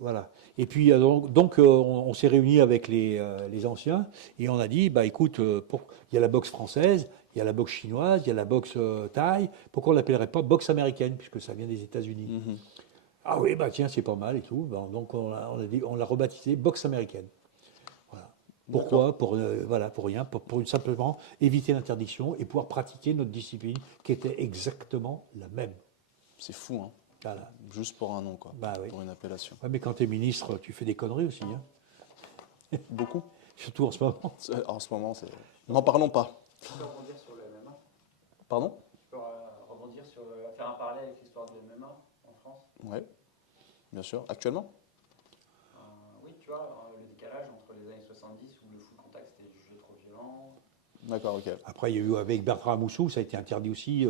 voilà. Et puis on s'est réunis avec les anciens et on a dit bah écoute, il y a la boxe française, il y a la boxe chinoise, il y a la boxe thaï. Pourquoi on l'appellerait pas boxe américaine puisque ça vient des États-Unis? Ah oui bah tiens c'est pas mal et tout. Ben, donc on l'a rebaptisé boxe américaine. Voilà. Pourquoi? Pour rien, pour simplement éviter l'interdiction et pouvoir pratiquer notre discipline qui était exactement la même. C'est fou, hein. Voilà. Juste pour un nom, quoi. Bah oui. Pour une appellation. Ouais, mais quand tu es ministre, tu fais des conneries aussi. Hein. Beaucoup. Surtout en ce moment. En ce moment, c'est. N'en parlons pas. Tu peux rebondir sur le MMA. Pardon? Tu peux rebondir sur faire un parallèle avec l'histoire de MMA en France. Ouais. Bien sûr. Actuellement? Oui, tu vois, le décalage entre les années 70 où le full contact c'était jugé trop violent. D'accord, ok. Après, il y a eu avec Bertrand Moussou, ça a été interdit aussi.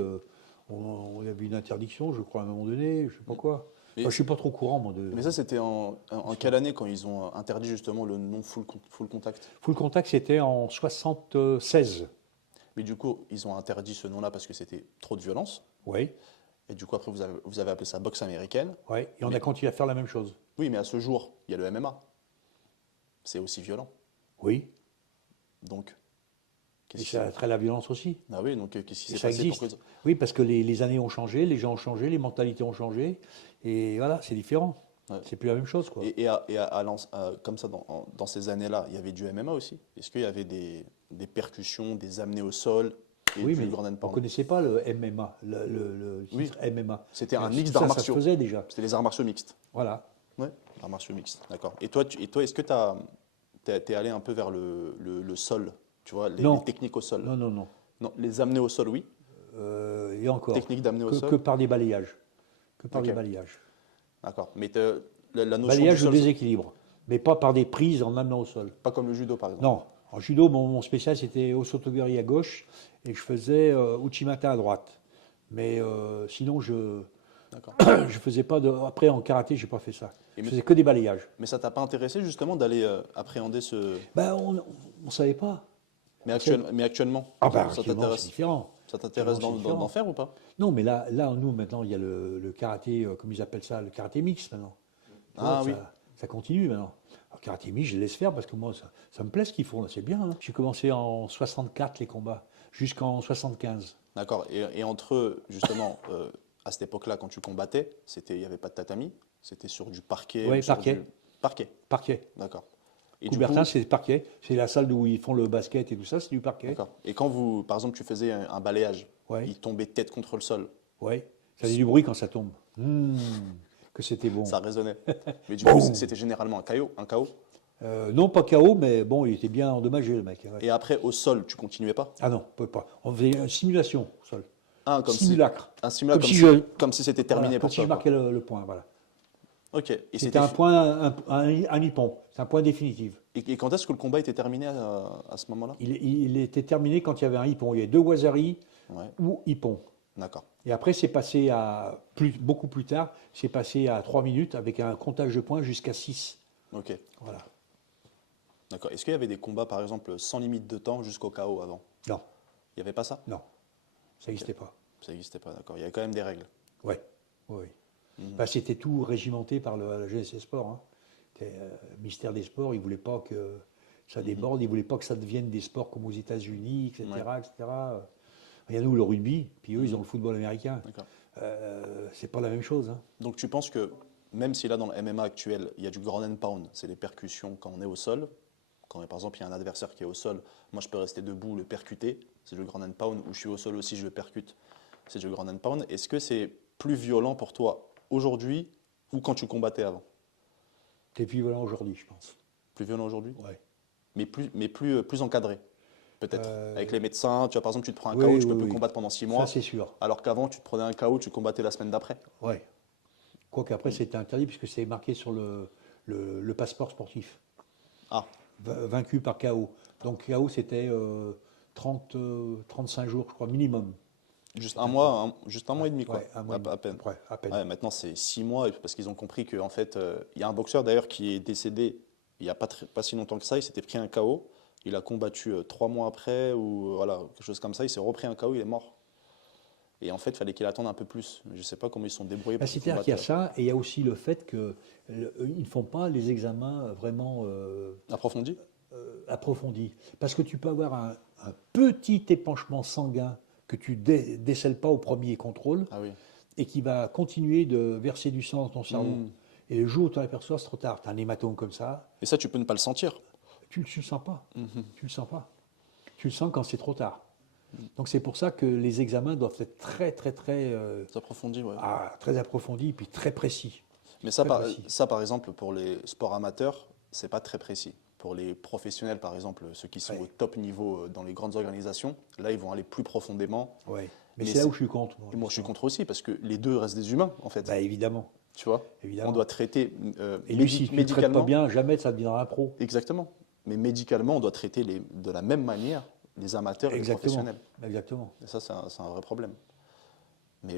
On a vu une interdiction, je crois, à un moment donné, je sais pas quoi. Mais- Enfin, je suis pas trop courant, moi. Mais ça, c'était en quelle année quand ils ont interdit justement le non full contact? Full contact, c'était en 76. Mais du coup, ils ont interdit ce nom-là parce que c'était trop de violence. Oui, Et du coup, après, vous avez appelé ça boxe américaine. oui. Et on a continué à faire la même chose. Oui, mais à ce jour, il y a le MMA. C'est aussi violent. Oui. Donc, Et qu'est-ce qui ça attrait la violence aussi. Ah oui, donc qu'est-ce qui Et s'est ça passé existe. pour que- Oui, parce que les années ont changé, les gens ont changé, les mentalités ont changé. Et voilà, c'est différent. Ouais. C'est plus la même chose, quoi. Comme ça, dans ces années-là, il y avait du MMA aussi. Est-ce qu'il y avait des percussions, des amenés au sol et Oui, du mais Gordon on Pound? ne connaissait pas le MMA, le Oui. titre MMA. C'était un Tout mix ça, d'arts ça se martiaux. faisait déjà. C'était les arts martiaux mixtes. Voilà. Ouais, arts martiaux mixtes, d'accord. Et toi, est-ce que t'es allé un peu vers le sol, tu vois, Non. les techniques au sol? Non, non, non. Non, les amener au sol, oui. Et encore. Technique d'amener au Que sol. par des balayages. Que par Ok. des balayages. D'accord. Mais la notion Balayage du de sol, déséquilibre. Mais pas par des prises en amenant au sol. pas comme le judo, par exemple. Non. En judo, mon spécial, c'était Osotogari à gauche et je faisais Uchimata à droite. Mais sinon, D'accord. je faisais pas de. Après, en karaté, j'ai pas fait ça. Et Je mais- faisais que des balayages. Mais ça t'a pas intéressé justement d'aller appréhender ce. Ben, on savait pas. Mais actuellement, Ah ben, ça actuellement, c'est t'intéresse, différent. ça t'intéresse Actuellement, c'est d'en faire ou pas? Non, mais là, nous, maintenant, il y a le karaté, comme ils appellent ça, le karaté mix maintenant. Tu vois, Ah oui. Ça continue maintenant. Alors, karaté mix, je laisse faire parce que moi, ça me plaît ce qu'ils font, là, c'est bien. Hein. J'ai commencé en 64 les combats, jusqu'en 75. D'accord. Et entre justement, à cette époque-là, quand tu combattais, il n'y avait pas de tatami, c'était sur du parquet. Ouais, ou sur parquet. du- Parquet, Parquet. d'accord. Et du Coubertin, coup, c'est parquet. C'est la salle où ils font le basket et tout ça, c'est du parquet. d'accord. Et quand vous, par exemple, tu faisais un balayage, Ouais. il tombait tête contre le sol, Ouais. Ça fait du bruit quand ça tombe. Que c'était bon. ça résonnait. Mais du coup, c'était généralement un KO. Non, pas KO, mais bon, il était bien endommagé, le mec. Ouais. Et après, au sol, tu continuais pas? Ah non, on peut pas. On faisait une simulation au sol. Ah, comme Simulacre. un simulacre, Comme comme si c'était terminé Voilà, pour comme si toi. je quoi. marquais le point, voilà. Ok. Et C'était un point, un hippon. C'est un point définitif. Et quand est-ce que le combat était terminé à ce moment-là? Il était terminé quand il y avait un hippon. Il y avait 2 wasaris Ouais. ou hippon. D'accord. Et après, c'est passé beaucoup plus tard, c'est passé à 3 minutes avec un comptage de points jusqu'à 6. Ok. Voilà. D'accord. Est-ce qu'il y avait des combats, par exemple, sans limite de temps jusqu'au KO avant? Non, Il n'y avait pas ça? non, ça n'existait pas. Ça n'existait pas, d'accord. Il y avait quand même des règles. Ouais, oui. Bah, c'était tout régimenté par la GSC Sport. Hein. C'était, ministère des Sports, il ne voulait pas que ça déborde, il ne voulait pas que ça devienne des sports comme aux États-Unis, etc. Ouais. etc. Il y a nous le rugby, puis eux, ils ont le football américain. D'accord. c'est pas la même chose. Hein. Donc tu penses que même si là dans le MMA actuel, il y a du ground and pound, c'est les percussions quand on est au sol, quand par exemple il y a un adversaire qui est au sol, moi je peux rester debout, le percuter, c'est du ground and pound, ou je suis au sol aussi, je le percute, c'est du ground and pound. Est-ce que c'est plus violent pour toi aujourd'hui ou quand tu combattais avant? T'es plus violent aujourd'hui, je pense. Plus violent aujourd'hui? Ouais. Mais plus encadré, peut-être. Avec les médecins, tu vois, par exemple, tu te prends un Oui, KO, tu oui, peux plus oui. combattre pendant 6 mois. Ça, c'est sûr. Alors qu'avant, tu te prenais un KO, tu combattais la semaine d'après. Ouais. Quoique après, c'était interdit puisque c'est marqué sur le passeport sportif. Ah, Vaincu par KO. Donc KO, c'était 35 jours, je crois, minimum. juste un mois, juste un mois et demi, quoi. Ouais, un mois et demi, À peine. à peine. Ouais, maintenant, c'est 6 mois, parce qu'ils ont compris qu'en fait, il y a un boxeur d'ailleurs qui est décédé il n'y a pas si longtemps que ça. Il s'était pris un KO. Il a combattu 3 mois après, ou voilà, quelque chose comme ça. Il s'est repris un KO, il est mort. Et en fait, il fallait qu'il attende un peu plus. Je ne sais pas comment ils sont débrouillés pour C'est-à-dire qu'il y a ça, et il y a aussi le fait qu'ils ne font pas les examens vraiment approfondi. approfondis. Parce que tu peux avoir un petit épanchement sanguin que tu décèles pas au premier contrôle, Ah oui. et qui va continuer de verser du sang dans ton cerveau. Mm. Et le jour où tu l'aperçois, c'est trop tard. Tu as un hématome comme ça, Et ça, tu peux ne pas le sentir. tu ne le sens pas. Mhm. Tu le sens pas. Tu le sens quand c'est trop tard. Donc c'est pour ça que les examens doivent être très, très, très, C'est approfondi, ouais. très approfondis et puis très précis. Mais ça, Très précis. par exemple, pour les sports amateurs, c'est pas très précis. Pour les professionnels, par exemple, ceux qui sont Ouais. au top niveau dans les grandes organisations, là, ils vont aller plus profondément. Ouais. Mais Mais c'est là c'est- où je suis contre. Et moi, je suis contre aussi, parce que les deux restent des humains, en fait. Bah, évidemment. Tu vois, Évidemment. on doit traiter Et lui, si tu ne le traites pas médicalement. bien, jamais ça deviendra un pro. Exactement. Mais médicalement, on doit traiter de la même manière les amateurs et les Exactement. professionnels. Exactement. Et ça, c'est un vrai problème. Mais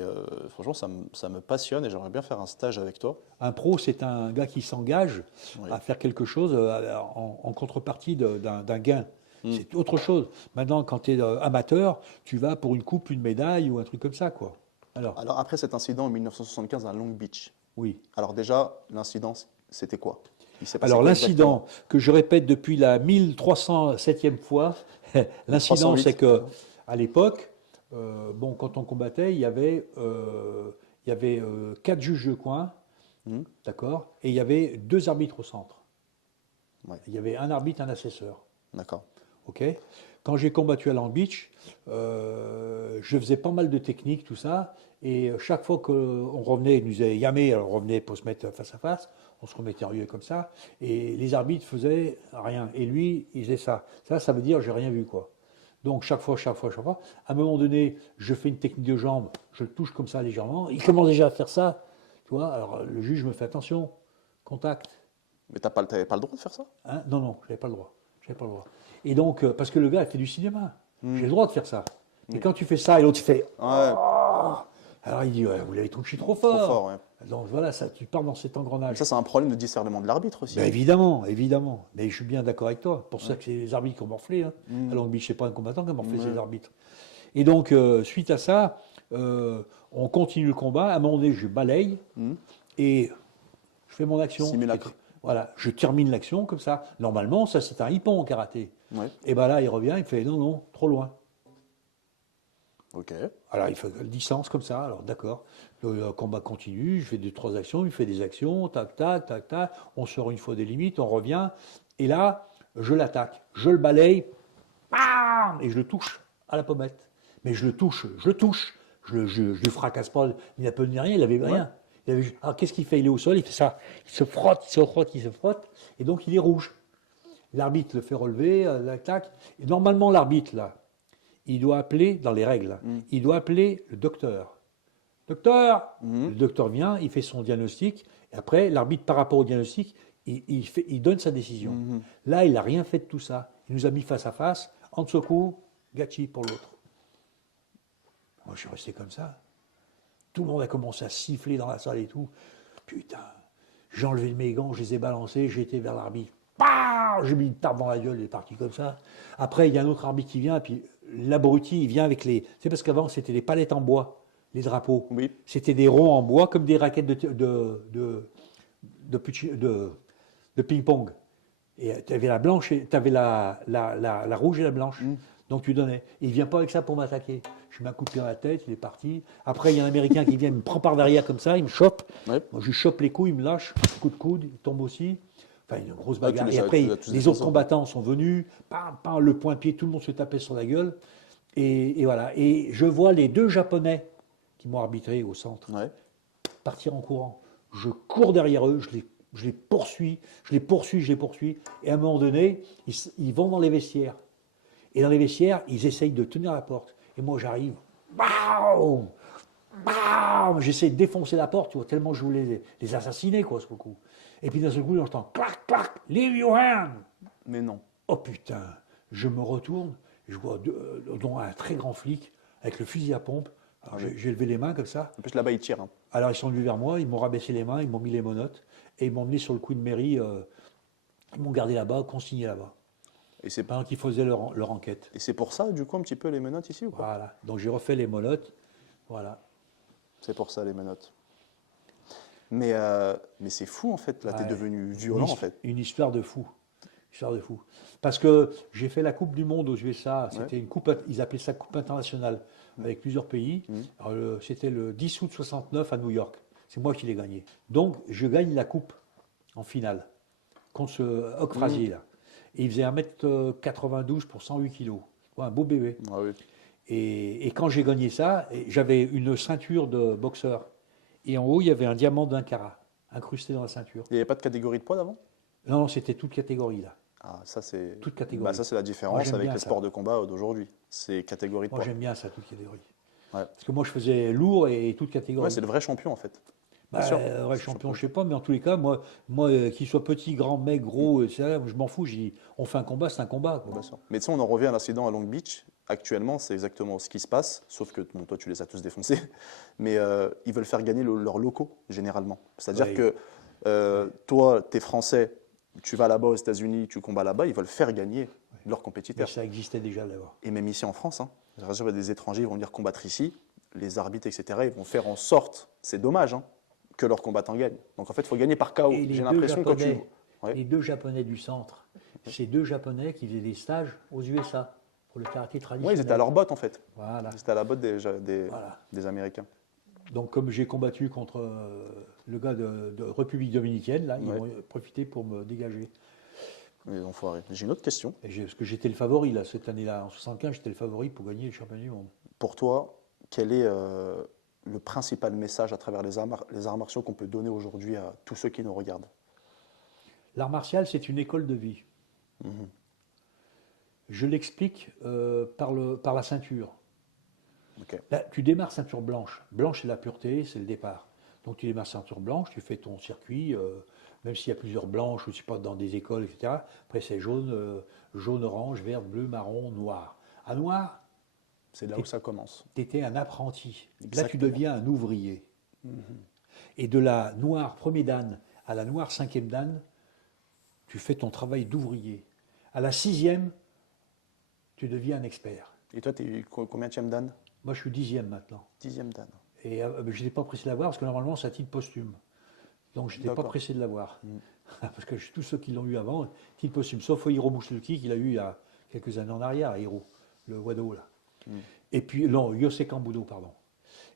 franchement, ça me passionne et j'aimerais bien faire un stage avec toi. Un pro, c'est un gars qui s'engage Oui. à faire quelque chose en contrepartie d'un gain. Mm. C'est autre chose. Maintenant, quand tu es amateur, tu vas pour une coupe, une médaille ou un truc comme ça, quoi. Alors, Alors, après cet incident en 1975 à Long Beach, oui. alors déjà, l'incident, c'était quoi? Il s'est passé Alors quoi l'incident que je répète depuis la 1307e fois, l'incident 308. c'est que à l'époque, quand on combattait, il y avait 4 juges de coin, Mhm. d'accord, et il y avait 2 arbitres au centre. Ouais. Il y avait un arbitre, un assesseur. D'accord. Ok. Quand j'ai combattu à Long Beach, je faisais pas mal de techniques, tout ça, et chaque fois qu'on revenait, ils nous disaient yamé, alors on revenait pour se mettre face à face, on se remettait en lieu comme ça, et les arbitres faisaient rien. Et lui, il faisait ça. Ça veut dire j'ai rien vu, quoi. Donc chaque fois, à un moment donné, je fais une technique de jambe, je le touche comme ça légèrement, il commence déjà à faire ça, tu vois. Alors le juge me fait attention, contact. Mais t'avais pas le droit de faire ça? Hein, non, je n'avais pas le droit. J'avais pas le droit. Et donc, parce que le gars, il fait du cinéma. Mm. J'ai le droit de faire ça. Et quand tu fais ça, et l'autre, il fait. Ouais, Alors il dit, ouais, vous l'avez touché trop trop fort. fort, ouais. Donc voilà, ça, tu pars dans cet Mais engrenage. ça, c'est un problème de discernement de l'arbitre aussi. Ben, évidemment, évidemment. Mais je suis bien d'accord avec toi. Pour ça que c'est les arbitres qui ont morflé. Hein. Mm. À Long Beach, c'est pas un combattant qui a morflé, c'est Ouais. les arbitres. Et donc, suite à ça, on continue le combat. À un moment donné, je balaye Mm. et je fais mon action. Simulacre. Voilà, je termine l'action comme ça. Normalement, ça, c'est un hippon en karaté. Ouais. Et ben là, il revient, il fait non, trop loin. Ok. Alors, il fait distance comme ça, alors d'accord. Le combat continue, je fais 2-3 actions, il fait des actions, tac, tac, tac, tac. On sort une fois des limites, on revient. Et là, je l'attaque, je le balaye, bam, et je le touche à la pommette. Mais je le touche, je le fracasse pas, il n'a pas ni rien, il n'avait rien. Alors qu'est-ce qu'il fait? Il est au sol, il fait ça, il se frotte, et donc il est rouge. L'arbitre le fait relever, l'attaque. Et normalement, l'arbitre, là, il doit appeler, dans les règles, il doit appeler le docteur. Docteur! Mhm. Le docteur vient, il fait son diagnostic, et après, l'arbitre, par rapport au diagnostic, il donne sa décision. Mhm. Là, il n'a rien fait de tout ça. Il nous a mis face à face, en dessous coup, Gachi pour l'autre. Moi, je suis resté comme ça. Tout le monde a commencé à siffler dans la salle et tout. Putain, j'ai enlevé mes gants, je les ai balancés, j'ai été vers l'arbitre. J'ai mis une tarte dans la gueule, il est parti comme ça. Après, il y a un autre arbitre qui vient, puis l'abruti, il vient avec les. C'est parce qu'avant, c'était des palettes en bois, les drapeaux. Oui. C'était des ronds en bois, comme des raquettes de ping-pong. Et tu avais la blanche, tu avais la rouge et la blanche. Donc tu donnais. Et il ne vient pas avec ça pour m'attaquer. Je mets un coup de pied dans la tête, il est parti. Après, il y a un Américain qui vient, il me prend par derrière comme ça, il me chope. Ouais. Moi, je lui chope les couilles, il me lâche, coup de coude, il tombe aussi. Enfin, une grosse Ah, tu bagarre. les Et as- après, tu les as tous les défoncés, autres quoi. combattants sont venus, pam, pam, le point-pied, tout le monde se tapait sur la gueule. Et voilà. Et je vois les 2 Japonais qui m'ont arbitré au centre Ouais. partir en courant. Je cours derrière eux, je les poursuis, je les poursuis, je les poursuis. Et à un moment donné, ils vont dans les vestiaires. Et dans les vestiaires, ils essayent de tenir la porte. Et moi, j'arrive. Bam, bam, j'essaie de défoncer la porte, tu vois, tellement je voulais les assassiner, quoi, ce coup. Et puis d'un seul coup, j'entends clac, clac, leave your hand. Mais non. Oh putain, je me retourne, je vois dont un très grand flic avec le fusil à pompe. Alors, j'ai levé les mains comme ça. En plus, là-bas, ils tirent. Hein. Alors ils sont venus vers moi, ils m'ont rabaissé les mains, ils m'ont mis les menottes et ils m'ont emmené sur le coup de mairie. Ils m'ont gardé là-bas, consigné là-bas, Et c'est pendant qu'ils faisaient leur enquête. et c'est pour ça, du coup, un petit peu les menottes ici ou pas? Voilà. Donc j'ai refait les menottes. Voilà. C'est pour ça, les menottes. Mais c'est fou, en fait. Là, t'es Ouais. devenu violent, Une en fait. Une histoire de fou. Histoire de fou. Parce que j'ai fait la Coupe du Monde aux USA. C'était une coupe, ils appelaient ça Coupe internationale, avec plusieurs pays. Alors, c'était le 10 août 69 à New York. C'est moi qui l'ai gagné. Donc je gagne la coupe en finale contre ce Hoc Frazier là. Et il faisait 1m92 pour 108 kilos. Ouais, un beau bébé. Ah oui. Et quand j'ai gagné ça, j'avais une ceinture de boxeur. Et en haut, il y avait un diamant d'1 carat incrusté dans la ceinture. Il n'y avait pas de catégorie de poids d'avant? Non, non, c'était toute catégorie là. Ah, ça, c'est. Toute catégorie. Bah, ça, c'est la Moi, différence j'aime avec bien les ça. sports de combat d'aujourd'hui. C'est catégorie de Moi, poids. j'aime bien ça, toute catégorie. Ouais. Parce que moi, je faisais lourd et toute catégorie. Ouais, c'est le vrai champion, en fait. Bah, Bien sûr. vrai champion, je sais pas, mais en tous les cas, moi qu'il soit petit, grand, mec, gros, je m'en fous. Je dis, on fait un combat, c'est un combat, quoi. Bien sûr. Mais tu sais, on en revient à l'incident à Long Beach. Actuellement, c'est exactement ce qui se passe, sauf que bon, toi, tu les as tous défoncés. Mais ils veulent faire gagner leurs locaux, généralement. C'est-à-dire Ouais. que toi, tu es français, tu vas là-bas aux États-Unis, tu combats là-bas, ils veulent faire gagner leurs Mais compétiteurs. ça existait déjà d'abord. Et même ici en France, hein, des étrangers ils vont venir combattre ici, les arbitres, etc., ils vont faire en sorte, c'est dommage, hein, que leurs combattants gagnent. Donc en fait, il faut gagner par KO. Et les J'ai deux l'impression quand tu. Japonais, Ouais. les 2 Japonais du centre, c'est 2 Japonais qui faisaient des stages aux USA pour le karaté Ouais, traditionnel. ils étaient à leur botte en fait. Voilà. Ils étaient à la botte Voilà. des Américains. Donc, comme j'ai combattu contre le gars de République dominicaine, là, ils Ouais. ont profité pour me dégager. Les enfoirés. J'ai une autre question. Parce que j'étais le favori, là, cette année-là. En 75, j'étais le favori pour gagner le championnat du monde. Pour toi, quel est le principal message à travers les arts martiaux qu'on peut donner aujourd'hui à tous ceux qui nous regardent? L'art martial, c'est une école de vie. Je l'explique par la ceinture. Ok. Là, tu démarres ceinture blanche. Blanche, c'est la pureté, c'est le départ. Donc tu démarres ceinture blanche, tu fais ton circuit, même s'il y a plusieurs blanches, je ne sais pas, dans des écoles, etc. Après, c'est jaune, jaune, orange, vert, bleu, marron, noir. À noir, C'est là où ça commence. tu étais un apprenti. Là, tu Exactement. deviens un ouvrier. Et de la noire premier dan à la noire cinquième dan, tu fais ton travail d'ouvrier. À la sixième, tu deviens un expert. Et toi, tu es combienième dan? Moi, je suis 10e maintenant. 10e dan. Et je n'étais pas pressé de l'avoir parce que normalement, c'est à titre posthume. Donc, je n'étais pas D'accord. pressé de l'avoir. Parce que tous ceux qui l'ont eu avant, titre posthume. Sauf Hiro Busuki, qu'il a eu il y a quelques années en arrière, Hiro, le Wado, là. Et puis, non, Yosei Kambudo, pardon.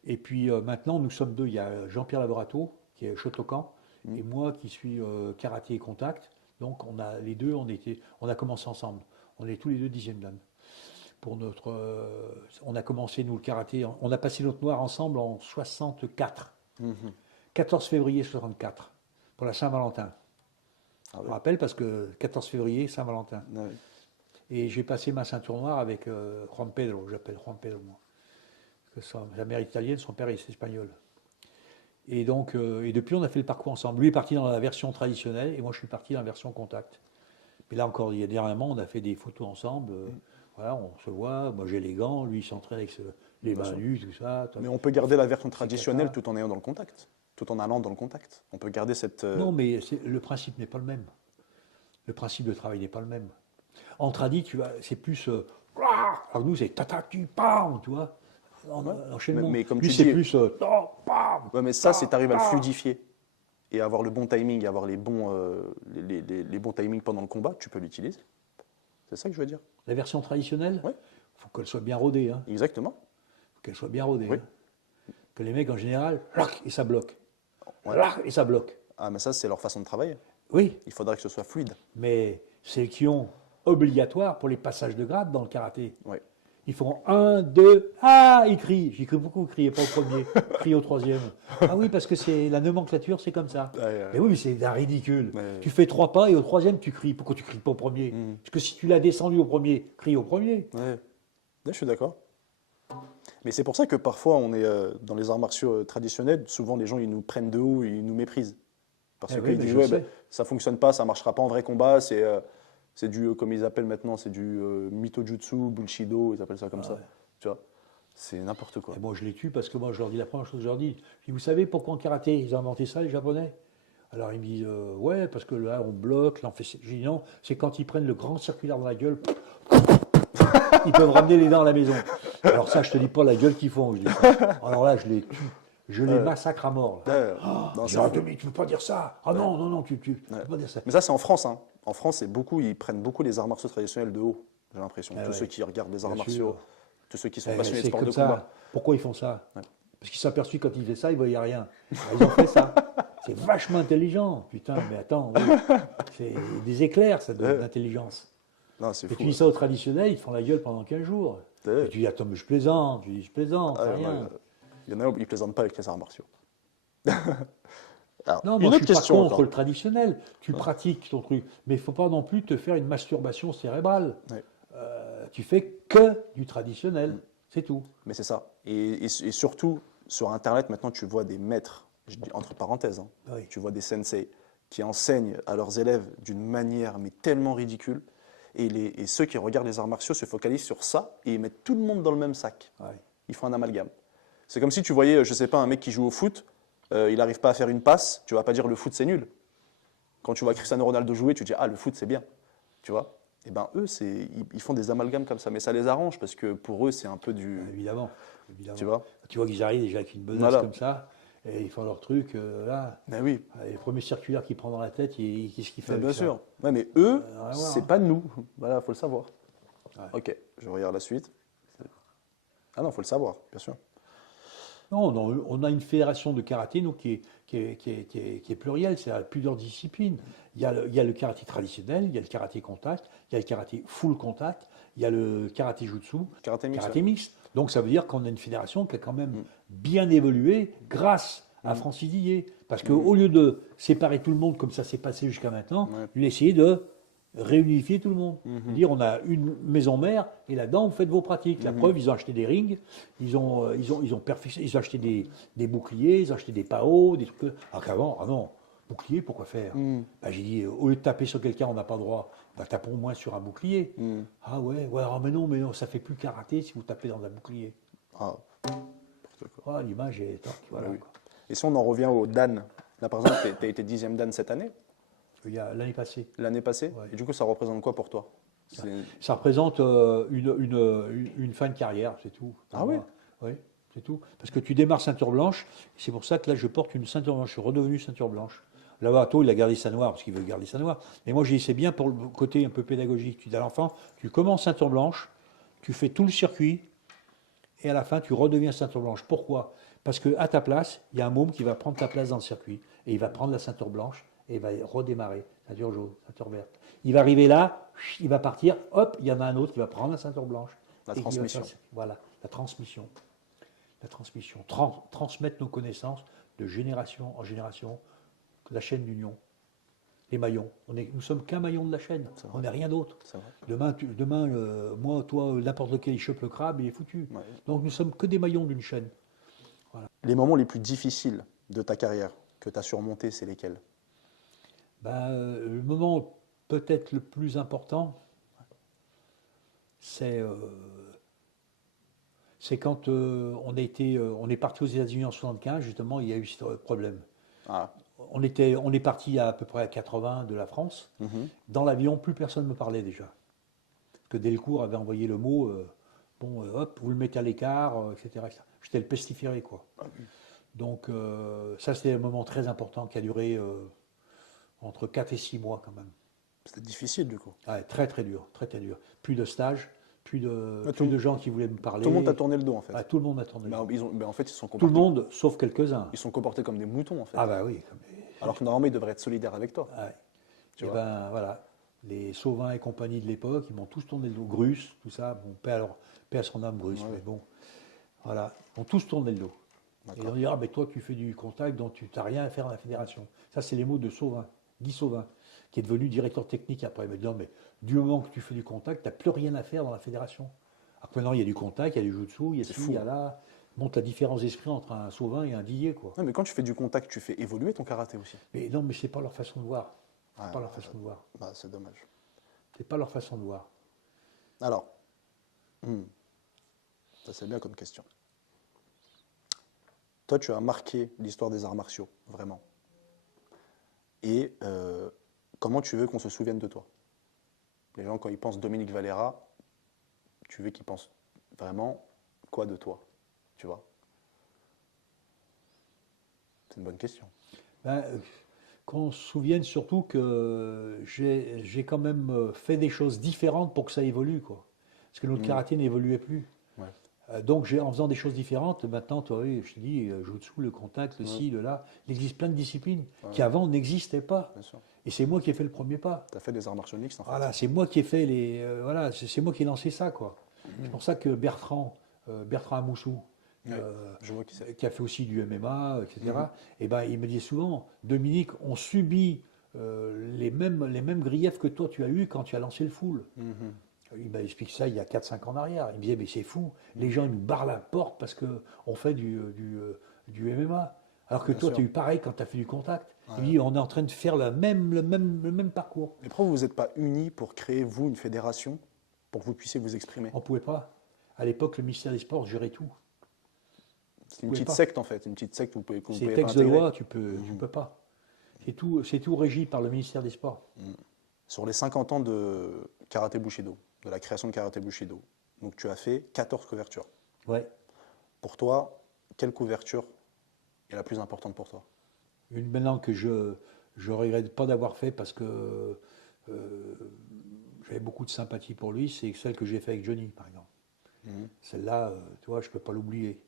Et puis, maintenant, nous sommes 2. Il y a Jean-Pierre Laborato, qui est Shotokan, et moi qui suis karaté et contact. Donc, les deux, on a commencé ensemble. On est tous les deux 10e dan. Pour on a commencé, nous, le karaté, on a passé notre noir ensemble en 64. 14 février 64, pour la Saint-Valentin. Ah Je me ouais. rappelle parce que 14 février, Saint-Valentin. Ouais. Et j'ai passé ma ceinture noire avec Juan Pedro, j'appelle Juan Pedro, moi. Parce que sa mère est italienne, son père est espagnol. Et donc, et depuis, on a fait le parcours ensemble. Lui est parti dans la version traditionnelle et moi, je suis parti dans la version contact. Mais là encore, dernièrement, on a fait des photos ensemble. Voilà, on se voit. Moi, j'ai les gants. Lui, il s'entraîne avec les mains nues, tout ça. Mais on peut garder la version C'est traditionnelle cata. tout en ayant dans le contact, tout en allant dans le contact. On peut garder cette. Non, mais le principe n'est pas le même. Le principe de travail n'est pas le même. En tradi, c'est plus. Alors nous, c'est tatatu, pam, tu vois. L'enchaînement. mais comme Lui, tu c'est dis- plus. Pam. Ouais, mais ça, c'est t'arrives à le fluidifier et avoir le bon timing, avoir les bons timings pendant le combat, tu peux l'utiliser. C'est ça que je veux dire. La version traditionnelle Ouais. faut qu'elle soit bien rodée. Hein. Exactement. Faut qu'elle soit bien rodée. Oui. Hein. Que les mecs, en général, et ça bloque. Ouais. Et ça bloque. Ah, mais ça, c'est leur façon de travailler. Oui, Il faudrait que ce soit fluide. mais sélection obligatoire pour les passages de grade dans le karaté. Oui. Ils font 1, 2, ah, ils crient. J'y crie beaucoup, ils criaient pas au premier, ils crient au troisième. Ah oui, parce que c'est la nomenclature, c'est comme ça. Mais oui, mais c'est un ridicule. Ouais. Tu fais 3 pas et au troisième, tu cries. Pourquoi tu cries pas au premier? Parce que si tu l'as descendu au premier, crie au premier. Ouais. Ouais, je suis d'accord. Mais c'est pour ça que parfois, on est dans les arts martiaux traditionnels, souvent les gens, ils nous prennent de haut, ils nous méprisent. Parce Eh qu'ils oui, mais disent, je ouais, sais. ben, ça fonctionne pas, ça marchera pas en vrai combat, c'est du, comme ils appellent maintenant, c'est du mitojutsu, bullshido, ils appellent ça comme ça. ouais. Tu vois, c'est n'importe quoi. Et moi, je les tue parce que moi, je leur dis la première chose que je leur dis. Je dis, vous savez pourquoi en karaté, ils ont inventé ça, les Japonais? Alors ils me disent, ouais, parce que là, on bloque, là, on fait. Je dis non, c'est quand ils prennent le grand circulaire dans la gueule, ils peuvent ramener les dents à la maison. Alors ça, je te dis pas la gueule qu'ils font. Je dis ça. Alors là, je les tue. Je les massacre à mort. Là. Ouais, non, Je c'est dis, ah, fou. Denis, tu peux pas dire ça. Ah non, non, non, tu peux Ouais. pas dire ça. Mais ça, c'est en France. Hein. En France, c'est beaucoup, ils prennent beaucoup les arts martiaux traditionnels de haut, j'ai l'impression. Ah Tous ouais. ceux qui regardent les arts Bien martiaux, sûr. tous ceux qui sont Eh, passionnés de c'est sport comme de ça. combat. Pourquoi ils font ça? Ouais. Parce qu'ils s'aperçoivent quand ils faisaient ça, ils voyaient rien. Alors, ils ont fait ça. C'est vachement intelligent. Putain, mais attends, oui. C'est des éclairs, ça, Ouais. d'intelligence. Non, c'est Et fou. tu dis ça au traditionnel, ils te font la gueule pendant 15 jours. Ouais. Et tu dis, attends, mais je plaisante. Je dis, je plaisante, Ah, c'est ouais, rien. ouais. Il y en a, ils plaisantent pas avec les arts martiaux. Alors, Non, une moi, je autre suis pas question contre encore. le traditionnel. Tu pratiques ton truc. Mais il ne faut pas non plus te faire une masturbation cérébrale. Ouais. Tu fais que du traditionnel. C'est tout. Mais c'est ça. Et surtout, sur Internet, maintenant, tu vois des maîtres, je dis entre parenthèses, hein, Oui. tu vois des sensei qui enseignent à leurs élèves d'une manière mais tellement ridicule. Et ceux qui regardent les arts martiaux se focalisent sur ça et ils mettent tout le monde dans le même sac. Ouais. Ils font un amalgame. C'est comme si tu voyais, je sais pas, un mec qui joue au foot, il n'arrive pas à faire une passe, tu vas pas dire le foot c'est nul. Quand tu vois Cristiano Ronaldo jouer, tu dis ah le foot c'est bien, tu vois. Et ben eux ils font des amalgames comme ça, mais ça les arrange parce que pour eux c'est un peu du, Évidemment. Évidemment. tu vois. Tu vois qu'ils arrivent déjà avec une besace Voilà. comme ça. Et ils font leur truc. Là. Ben oui, Les premiers circulaires qu'il prend dans la tête, qu'est-ce qu'il fait ben avec bien ça? sûr. Ouais, mais eux rien à voir, c'est hein. pas nous. Voilà, faut le savoir. Ouais. Ok, je regarde la suite. Ah non, faut le savoir, bien sûr. Non, on a une fédération de karaté nous, qui est plurielle, c'est à plusieurs disciplines. Il y a le karaté traditionnel, il y a le karaté contact, il y a le karaté full contact, il y a le karaté jutsu, Karaté mixte. karaté mixte. Donc ça veut dire qu'on a une fédération qui a quand même bien évolué grâce à Francis Didier. Parce qu'au lieu de séparer tout le monde comme ça s'est passé jusqu'à maintenant, Ouais. il a essayé de réunifier tout le monde. Dire on a une maison mère et là-dedans vous faites vos pratiques. La preuve, ils ont acheté des rings, ils ont acheté des boucliers, ils ont acheté des PAO, des trucs. Alors qu'avant, ah non, bouclier, pourquoi faire? Bah, j'ai dit au lieu de taper sur quelqu'un, on n'a pas le droit. Bah, tapons au moins sur un bouclier. Ah ouais, ah, mais non, ça fait plus karaté si vous tapez dans un bouclier. Ah, n'importe quoi. Ah, l'image est toc, voilà. Oui. Quoi. Et si on en revient au Dan, là par exemple, tu as été 10e Dan cette année, Il y a l'année passée. l'année passée, Ouais. et du coup ça représente quoi pour toi? C'est- Ça représente une fin de carrière, c'est tout. Ah oui? Oui, c'est tout. Parce que tu démarres ceinture blanche, et c'est pour ça que là je porte une ceinture blanche, je suis redevenu ceinture blanche. Là-bas, Atto, il a gardé sa noire parce qu'il veut garder sa noire. Mais moi, j'ai dit, c'est bien pour le côté un peu pédagogique. Tu dis à l'enfant, tu commences ceinture blanche, tu fais tout le circuit, et à la fin, tu redeviens ceinture blanche. Pourquoi? Parce qu'à ta place, il y a un môme qui va prendre ta place dans le circuit, et il va prendre la ceinture blanche, et il va redémarrer, ceinture jaune, ceinture verte. Il va arriver là, il va partir, hop, il y en a un autre qui va prendre la ceinture blanche. La et qui va transmission. faire- voilà, la transmission. La transmission. Transmettre nos connaissances de génération en génération, la chaîne d'union. Les maillons. Nous sommes qu'un maillon de la chaîne. On n'est rien d'autre. C'est vrai. Demain, moi, toi, n'importe lequel, il chope le crabe, il est foutu. Ouais. Donc nous sommes que des maillons d'une chaîne. Les moments les plus difficiles de ta carrière que tu as surmontés, c'est lesquels? Le moment peut-être le plus important, c'est quand on est parti aux États-Unis en 75, justement, il y a eu ce problème. Ah. On est parti à peu près à 80 de la France. Mhm. Dans l'avion, plus personne ne me parlait déjà. Parce que Delcourt avait envoyé le mot, hop, vous le mettez à l'écart, etc., etc. J'étais le pestiféré, quoi. Donc ça, c'était un moment très important qui a duré entre 4 et 6 mois quand même. C'était difficile du coup. Ouais, très très dur, très très dur. Plus de stage, Ouais, plus de gens qui voulaient me parler. Tout le monde t'a tourné le dos en fait. Ah, tout le monde m'a tourné le dos. En fait, ils sont Tout le comportés, monde, sauf quelques-uns. ils sont comportés comme des moutons en fait. Ah bah oui. Alors que normalement, ils devraient être solidaires avec toi. Ouais. Tu Et vois. ben voilà, les Sauvin et compagnie de l'époque, ils m'ont tous tourné le dos. Grus, tout ça, bon, paix à son âme, Grus, Ouais. mais bon, voilà, ils m'ont tous tourné le dos. Et D'accord. on dit, ah ben toi tu fais du contact, donc tu n'as rien à faire à la fédération. Ça c'est les mots de Sauvin, Guy Sauvin, qui est devenu directeur technique après. Il m'a dit, non mais du moment que tu fais du contact, tu n'as plus rien à faire dans la fédération. Alors que maintenant il y a du contact, il y a du jutsu, il y a C'est ci, fou. il y a là. Montre la différence d'esprit entre un Sauvin et un Didier, quoi. Ouais, mais quand tu fais du contact, tu fais évoluer ton karaté aussi. Mais non, mais c'est pas leur façon de voir. C'est Ouais, pas leur façon de voir. bah, c'est dommage. C'est pas leur façon de voir. Alors, ça c'est bien comme question. Toi, tu as marqué l'histoire des arts martiaux, vraiment. Et comment tu veux qu'on se souvienne de toi? Les gens, quand ils pensent Dominique Valera, tu veux qu'ils pensent vraiment quoi de toi? Tu vois? C'est une bonne question. Ben, qu'on se souvienne surtout que j'ai quand même fait des choses différentes pour que ça évolue, quoi. Parce que notre karaté n'évoluait plus. Ouais. Donc en faisant des choses différentes, maintenant, toi, oui, je te dis, jutsu, le contact, le ci, le là, il existe plein de disciplines qui avant n'existaient pas. Bien sûr. Et c'est moi qui ai fait le premier pas. Tu as fait des arts martiaux mixtes, en fait. Voilà, c'est moi qui ai fait les, voilà, c'est moi qui ai lancé ça, quoi. C'est pour ça que Bertrand Amoussou, Ouais, je vois qui c'est. qui a fait aussi du MMA, etc. Et ben, il me dit souvent, Dominique, on subit les mêmes griefs que toi tu as eu quand tu as lancé le full. Il m'a expliqué ça il y a 4-5 ans en arrière. Il me disait, mais c'est fou, les gens ils nous barrent la porte parce qu'on fait du MMA. Alors que Bien toi, sûr. tu as eu pareil quand tu as fait du contact. Il me dit, on est en train de faire le même parcours. Mais pourquoi vous n'êtes pas unis pour créer, vous, une fédération pour que vous puissiez vous exprimer? On ne pouvait pas. À l'époque, le ministère des Sports gérait tout. C'est une pouvez petite pas. secte, en fait. Une petite secte que vous Ces pouvez pas textes de intégrer. loi, tu peux pas. C'est tout régi par le ministère des Sports. Sur les 50 ans de Karaté Bushido, de la création de Karaté Bushido, donc tu as fait 14 couvertures. Ouais. Pour toi, quelle couverture est la plus importante pour toi? Une maintenant que je regrette pas d'avoir fait parce que j'avais beaucoup de sympathie pour lui, c'est celle que j'ai fait avec Johnny, par exemple. Celle-là, tu vois, je peux pas l'oublier.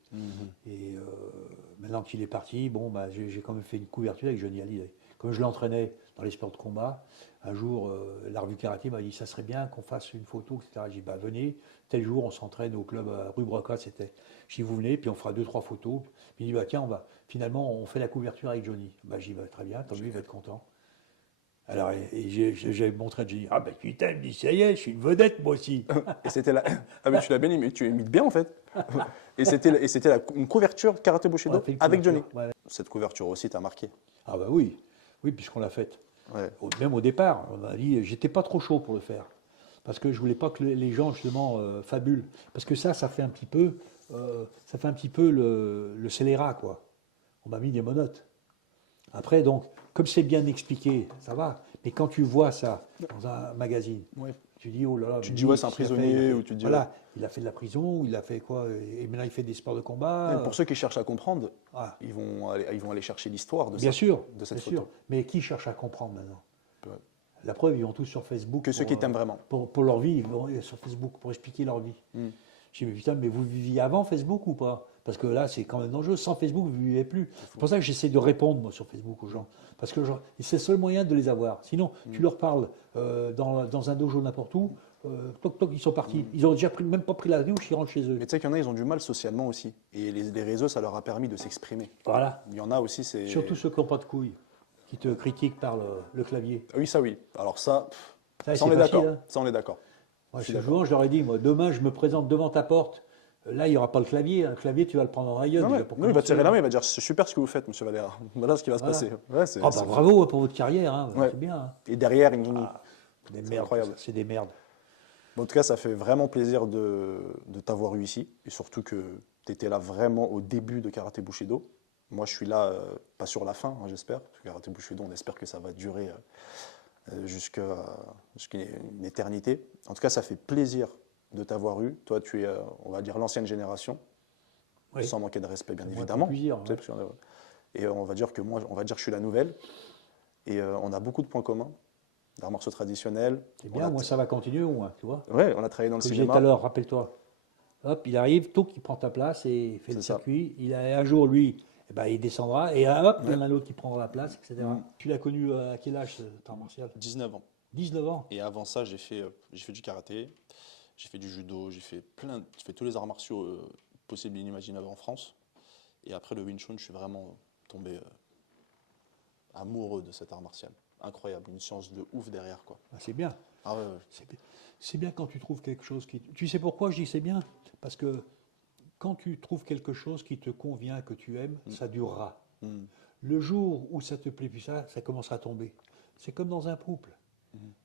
Et maintenant qu'il est parti, bon, bah, j'ai quand même fait une couverture avec Johnny Hallyday. Comme je l'entraînais dans les sports de combat, un jour, la revue Karaté m'a dit, ça serait bien qu'on fasse une photo, etc. J'ai dit, bah, venez, tel jour, on s'entraîne au club à rue Brocas, c'était. Je dis, vous venez, puis on fera 2-3 photos. Puis il dit, bah, tiens, finalement, on fait la couverture avec Johnny. Bah, j'ai dit, bah, très bien, tant mieux, il va être content. Alors, j'ai montré à Johnny, ah ben putain, il me dit, ça y est, je suis une vedette, moi aussi. Et c'était la... Ah, mais tu l'as bien imité, tu imites bien, en fait. Et c'était une couverture Karaté On Bushido a fait une avec Johnny. couverture, ouais. Cette couverture aussi t'a marqué. Ah bah oui, oui, puisqu'on l'a faite. Ouais. Même au départ, on m'a dit, j'étais pas trop chaud pour le faire. Parce que je voulais pas que les gens, justement, fabulent. Parce que ça fait un petit peu, le scélérat, quoi. On m'a mis des monotes. Après, donc, comme c'est bien expliqué, ça va. Mais quand tu vois ça dans un magazine, Ouais. tu dis, oh là là. Tu te mais dis, ouais, lui, c'est un qu'est-ce qu'il a prisonnier, fait? Il a fait- ou tu te dis, Voilà, il a fait de la prison, il a fait quoi? Et maintenant, il fait des sports de combat. Pour ceux qui cherchent à comprendre, Ah, ils vont aller chercher l'histoire de, bien ça, sûr, de cette bien photo. sûr. Mais qui cherche à comprendre maintenant? Ouais. La preuve, ils vont tous sur Facebook. Que ceux qui pour, t'aiment vraiment. Pour leur vie, ils vont sur Facebook pour expliquer leur vie. Je dis, mais putain, mais vous viviez avant Facebook ou pas? Parce que là, c'est quand même dangereux. Sans Facebook, vous ne vivez plus. C'est pour ça que j'essaie de répondre, moi, sur Facebook aux gens. Parce que c'est le seul moyen de les avoir. Sinon, tu leur parles dans un dojo n'importe où, toc, toc, ils sont partis. Ils ont déjà même pas pris la douche, ils rentrent chez eux. Mais tu sais qu'il y en a, ils ont du mal socialement aussi. Et les réseaux, ça leur a permis de s'exprimer. Voilà. Il y en a aussi, c'est... Surtout ceux qui n'ont pas de couilles, qui te critiquent par le clavier. Ah oui, ça oui. Alors ça, Ça, ça on c'est est facile, d'accord. hein. Ça, on est d'accord. Moi, Je suis souvent, je leur ai dit, moi, demain, je me présente devant ta porte. Là, il n'y aura pas le clavier. Un clavier, tu vas le prendre en rayon. Non, déjà, ouais. pour Non, il va commencer. tirer la main, il va dire c'est super ce que vous faites, monsieur Valera. Voilà ce qui va se Voilà. passer. Ouais, Ah bah bravo pour votre carrière, hein. Ouais. C'est bien. Hein. Et derrière, ils nous... Des C'est merdes, incroyable. c'est des merdes. En tout cas, ça fait vraiment plaisir de t'avoir eu ici. Et surtout que tu étais là vraiment au début de Karaté Bushido. Moi, je suis là, pas sur la fin, hein, j'espère. Parce que Karaté Bushido, on espère que ça va durer jusqu'à une éternité. En tout cas, ça fait plaisir de t'avoir eu. Toi, tu es, on va dire, l'ancienne génération. Oui. Sans manquer de respect, bien Moins évidemment. qu'on puisse dire, Tu sais, parce qu'on a- Et on va dire que moi, on va dire que je suis la nouvelle. Et on a beaucoup de points communs. d'arts martiaux traditionnels. C'est bien, au moins ça va continuer au moins, tu vois. Ouais, on a travaillé dans le Comme je disais tout cinéma. à l'heure, rappelle-toi. Hop, il arrive, tout qui prend ta place et fait le C'est ça. circuit. Il a un jour, lui, eh ben, il descendra et hop, il y en a Ouais. un autre qui prendra la place, etc. Mm. Tu l'as connu à quel âge, cet art martial? 19 ans. 19 ans. Et avant ça, j'ai fait du karaté, j'ai fait du judo, j'ai fait tous les arts martiaux possibles et inimaginables en France. Et après le Wing Chun, je suis vraiment tombé amoureux de cet art martial. Incroyable, une science de ouf derrière, quoi. Ah, c'est bien. Ah ouais, ouais. C'est bien quand tu trouves quelque chose qui. Tu sais pourquoi je dis c'est bien? Parce que quand tu trouves quelque chose qui te convient, que tu aimes, ça durera. Mm. Le jour où ça te plaît plus, ça commencera à tomber. C'est comme dans un couple.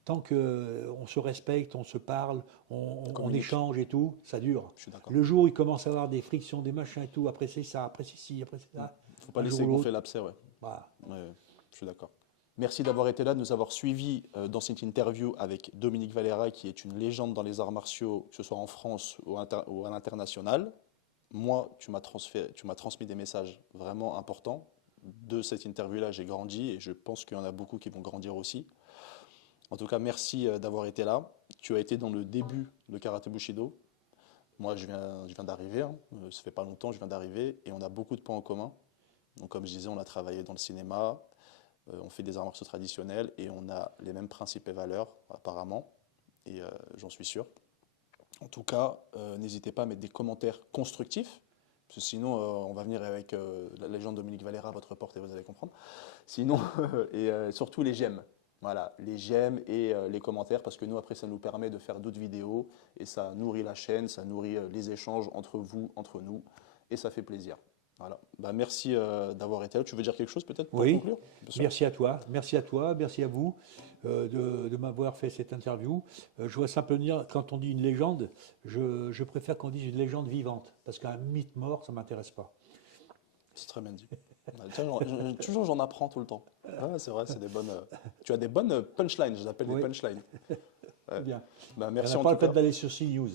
Tant qu'on se respecte, on se parle, on Communique. échange et tout, ça dure. Je suis d'accord. Le jour où il commence à avoir des frictions, des machins et tout, après c'est ça, après c'est ci, après c'est ça. Faut pas un laisser jour ou gonfler l'autre, l'abcès, ouais. voilà. Ouais, je suis d'accord. Merci d'avoir été là, de nous avoir suivis dans cette interview avec Dominique Valera, qui est une légende dans les arts martiaux, que ce soit en France ou à l'international. Moi, tu m'as transmis des messages vraiment importants. De cette interview-là, j'ai grandi et je pense qu'il y en a beaucoup qui vont grandir aussi. En tout cas, merci d'avoir été là. Tu as été dans le début de Karaté Bushido. Moi, je viens d'arriver, hein. Ça fait pas longtemps, je viens d'arriver et on a beaucoup de points en commun. Donc, comme je disais, on a travaillé dans le cinéma, on fait des arts martiaux traditionnels et on a les mêmes principes et valeurs, apparemment, et j'en suis sûr. En tout cas, n'hésitez pas à mettre des commentaires constructifs, parce que sinon, on va venir avec la légende Dominique Valera à votre porte et vous allez comprendre. Sinon, et surtout les j'aime. Voilà, les j'aime et les commentaires, parce que nous, après, ça nous permet de faire d'autres vidéos et ça nourrit la chaîne, ça nourrit les échanges entre vous, entre nous, et ça fait plaisir. Voilà. Bah, merci d'avoir été là. Tu veux dire quelque chose peut-être pour Oui. conclure? Bien sûr. Merci à toi, merci à vous de m'avoir fait cette interview. Je voudrais simplement dire, quand on dit une légende, je préfère qu'on dise une légende vivante, parce qu'un mythe mort, ça ne m'intéresse pas. C'est très bien dit. Tiens, toujours j'en apprends tout le temps. Ah, c'est vrai, c'est des bonnes. Tu as des bonnes punchlines, je les appelle Oui. des punchlines. Ouais. Bien. Bah, On merci n'a en pas tout le fait cas. d'aller sur CNews.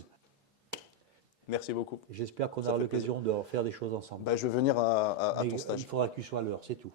Merci beaucoup. J'espère qu'on Ça aura fait l'occasion de refaire des choses ensemble. Bah, je vais venir à Mais ton stage. il faudra que tu sois à l'heure, c'est tout.